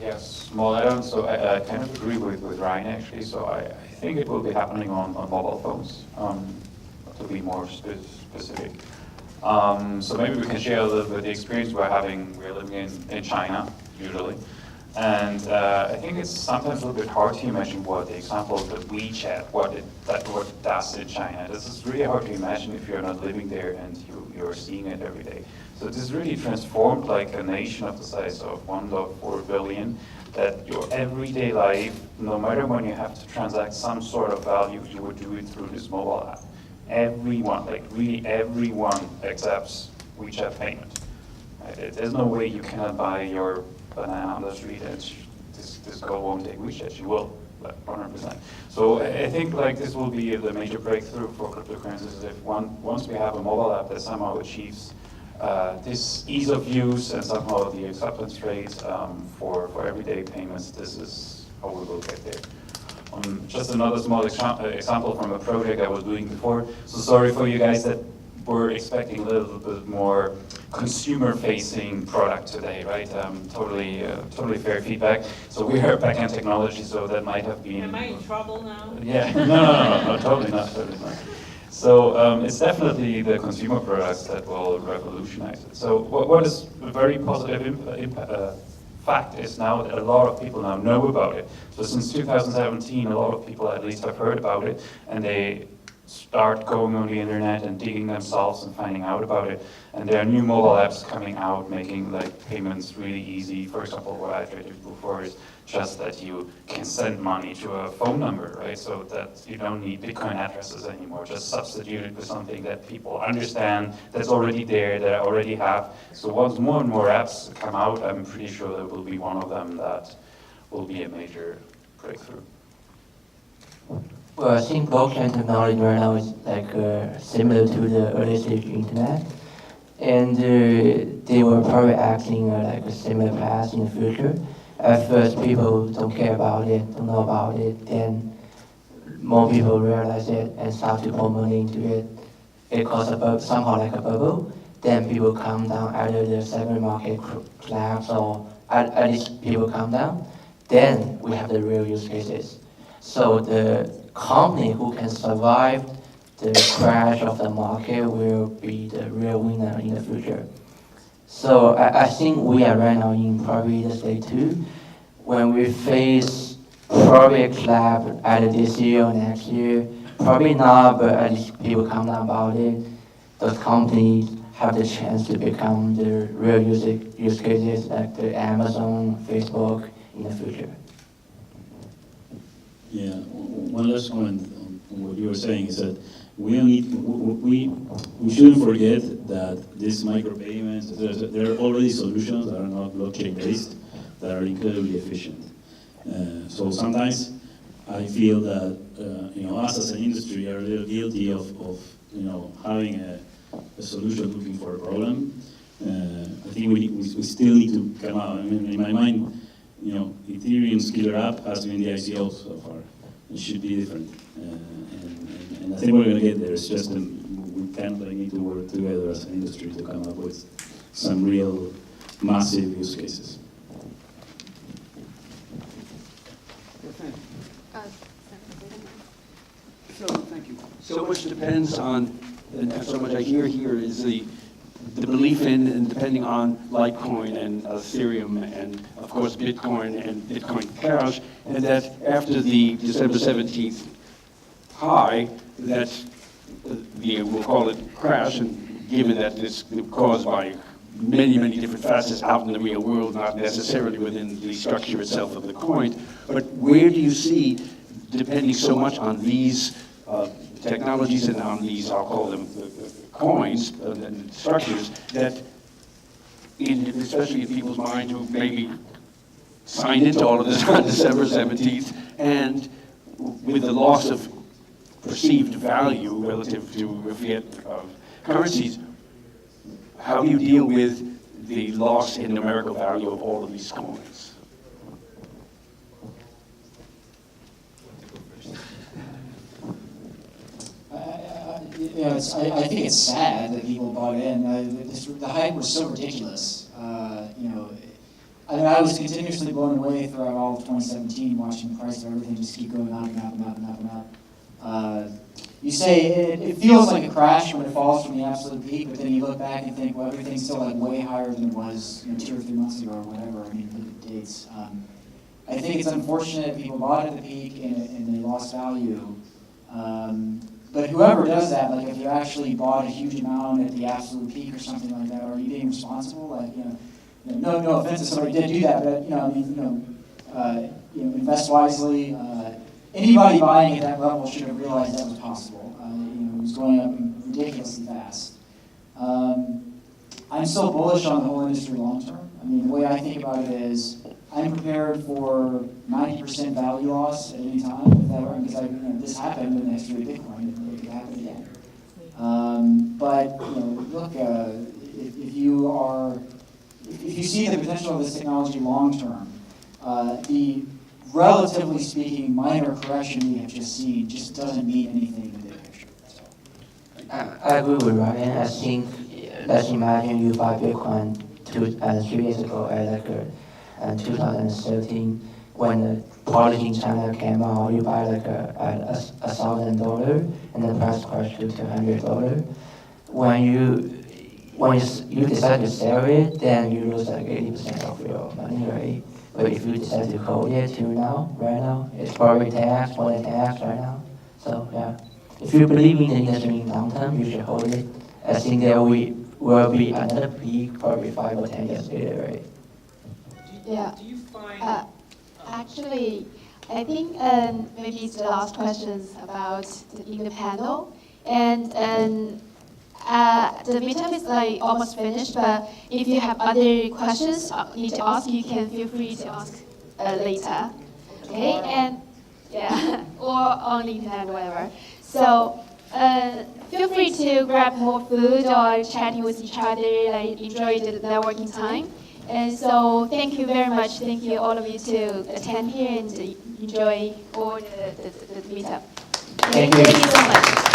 Yes, small add-on. So I kind of agree with Ryan actually. So I think it will be happening on mobile phones, to be more specific. So maybe we can share a little bit the experience we're having. We're living in China usually, and I think it's sometimes a little bit hard to imagine what the example of the WeChat, what it does in China. This is really hard to imagine if you're not living there and you're seeing it every day. So this is really transformed like a nation of the size of 1.4 billion, that your everyday life, no matter when you have to transact some sort of value, you would do it through this mobile app. Everyone, like really everyone accepts WeChat payment. Right? There's no way you cannot buy your banana on the street and this girl won't take WeChat. She will, 100%. So I think like this will be the major breakthrough for cryptocurrencies if once we have a mobile app that somehow achieves this ease of use and somehow the acceptance rate for everyday payments, this is how we will get there. Just another small example from a project I was doing before. So sorry for you guys that were expecting a little bit more consumer-facing product today, right? Totally fair feedback. So we are back-end technology, so that might have been... Am I in trouble now? Yeah, no, totally not. So it's definitely the consumer products that will revolutionize it. So what is a very positive fact is now that a lot of people now know about it. So since 2017, a lot of people at least have heard about it, and they start going on the internet and digging themselves and finding out about it. And there are new mobile apps coming out making like payments really easy. For example, what I tried to do before is just that you can send money to a phone number, right? So that you don't need Bitcoin addresses anymore. Just substitute it with something that people understand, that's already there, that I already have. So once more and more apps come out, I'm pretty sure there will be one of them that will be a major breakthrough. Well, I think blockchain technology right now is like similar to the early stage internet, and they will probably acting like a similar path in the future. At first, people don't care about it, don't know about it. Then more people realize it and start to pour money into it. It causes somehow like a bubble. Then people calm down. Either the secondary market collapse or at least people calm down. Then we have the real use cases. So the company who can survive the crash of the market will be the real winner in the future. So I think we are right now in probably the stage 2, when we face probably a collapse either this year or next year. Probably not, but at least people calm down about it. Those companies have the chance to become the real use cases like the Amazon, Facebook in the future. Yeah, one last comment on what you were saying is that we shouldn't forget that these micropayments, there are already solutions that are not blockchain based that are incredibly efficient. So sometimes I feel that us as an industry are a little guilty of having a solution looking for a problem. I think we still need to come out. I mean, in my mind, Ethereum's killer app has been the ICO so far. It should be different, and I think we're going to get there. It's just we kind of need to work together as an industry to come up with some real massive use cases. So, thank you. So much depends on, and so much I hear here is the belief in and depending on Litecoin and Ethereum and of course Bitcoin and Bitcoin Cash, and that after the December 17th high, that we'll call it crash, and given that this is caused by many different facets out in the real world, not necessarily within the structure itself of the coin, but where do you see, depending so much on these technologies and on these, I'll call them coins and structures, that especially in people's mind who maybe signed into all of this on December 17th, and with the loss of perceived value relative to fiat currencies, how do you deal with the loss in numerical value of all of these coins? you know, I think it's sad that people bought in. The hype was so ridiculous. You know, I mean, I was continuously blown away throughout all of 2017, watching the price of everything just keep going up and up and up and up and up. You say it feels like a crash when it falls from the absolute peak, but then you look back and think, well, everything's still like way higher than it was, you know, 2 or 3 months ago or whatever. I mean, look at the dates. I think it's unfortunate people bought at the peak and they lost value. But whoever does that, like if you actually bought a huge amount at the absolute peak or something like that, are you being responsible? Like, no offense if somebody did do that, but I mean, invest wisely. Anybody buying at that level should have realized that was possible. It was going up ridiculously fast. I'm still bullish on the whole industry long term. I mean, the way I think about it is, I'm prepared for 90% value loss at any time if that were, because this happened in the history of Bitcoin. It could happen again. But look, if you see the potential of this technology long term, the relatively speaking minor correction we have just seen just doesn't mean anything in the big picture. I agree with Ryan. I think let's imagine you buy Bitcoin 3 years ago at 2013 when the policy in China came out. You buy like at $1,000 and the price crashed to $200. When you decide to sell it, then you lose like 80% of your money, right? But if you decide to hold it right now, it's probably 10x, more than 10x right now. So yeah, if you believe in the industry in long term, you should hold it. I think there will be another peak probably 5 or 10 years later, right? Yeah. Do you find actually, I think maybe it's the last questions about in the panel, and the meetup is like almost finished. But if you have other questions need to ask, you can feel free to ask later. Okay, and yeah, or on the internet, whatever. So feel free to grab more food or chatting with each other. Like enjoy the networking time. And so thank you very much. Thank you all of you to attend here and enjoy all the meetup. Thank you so much.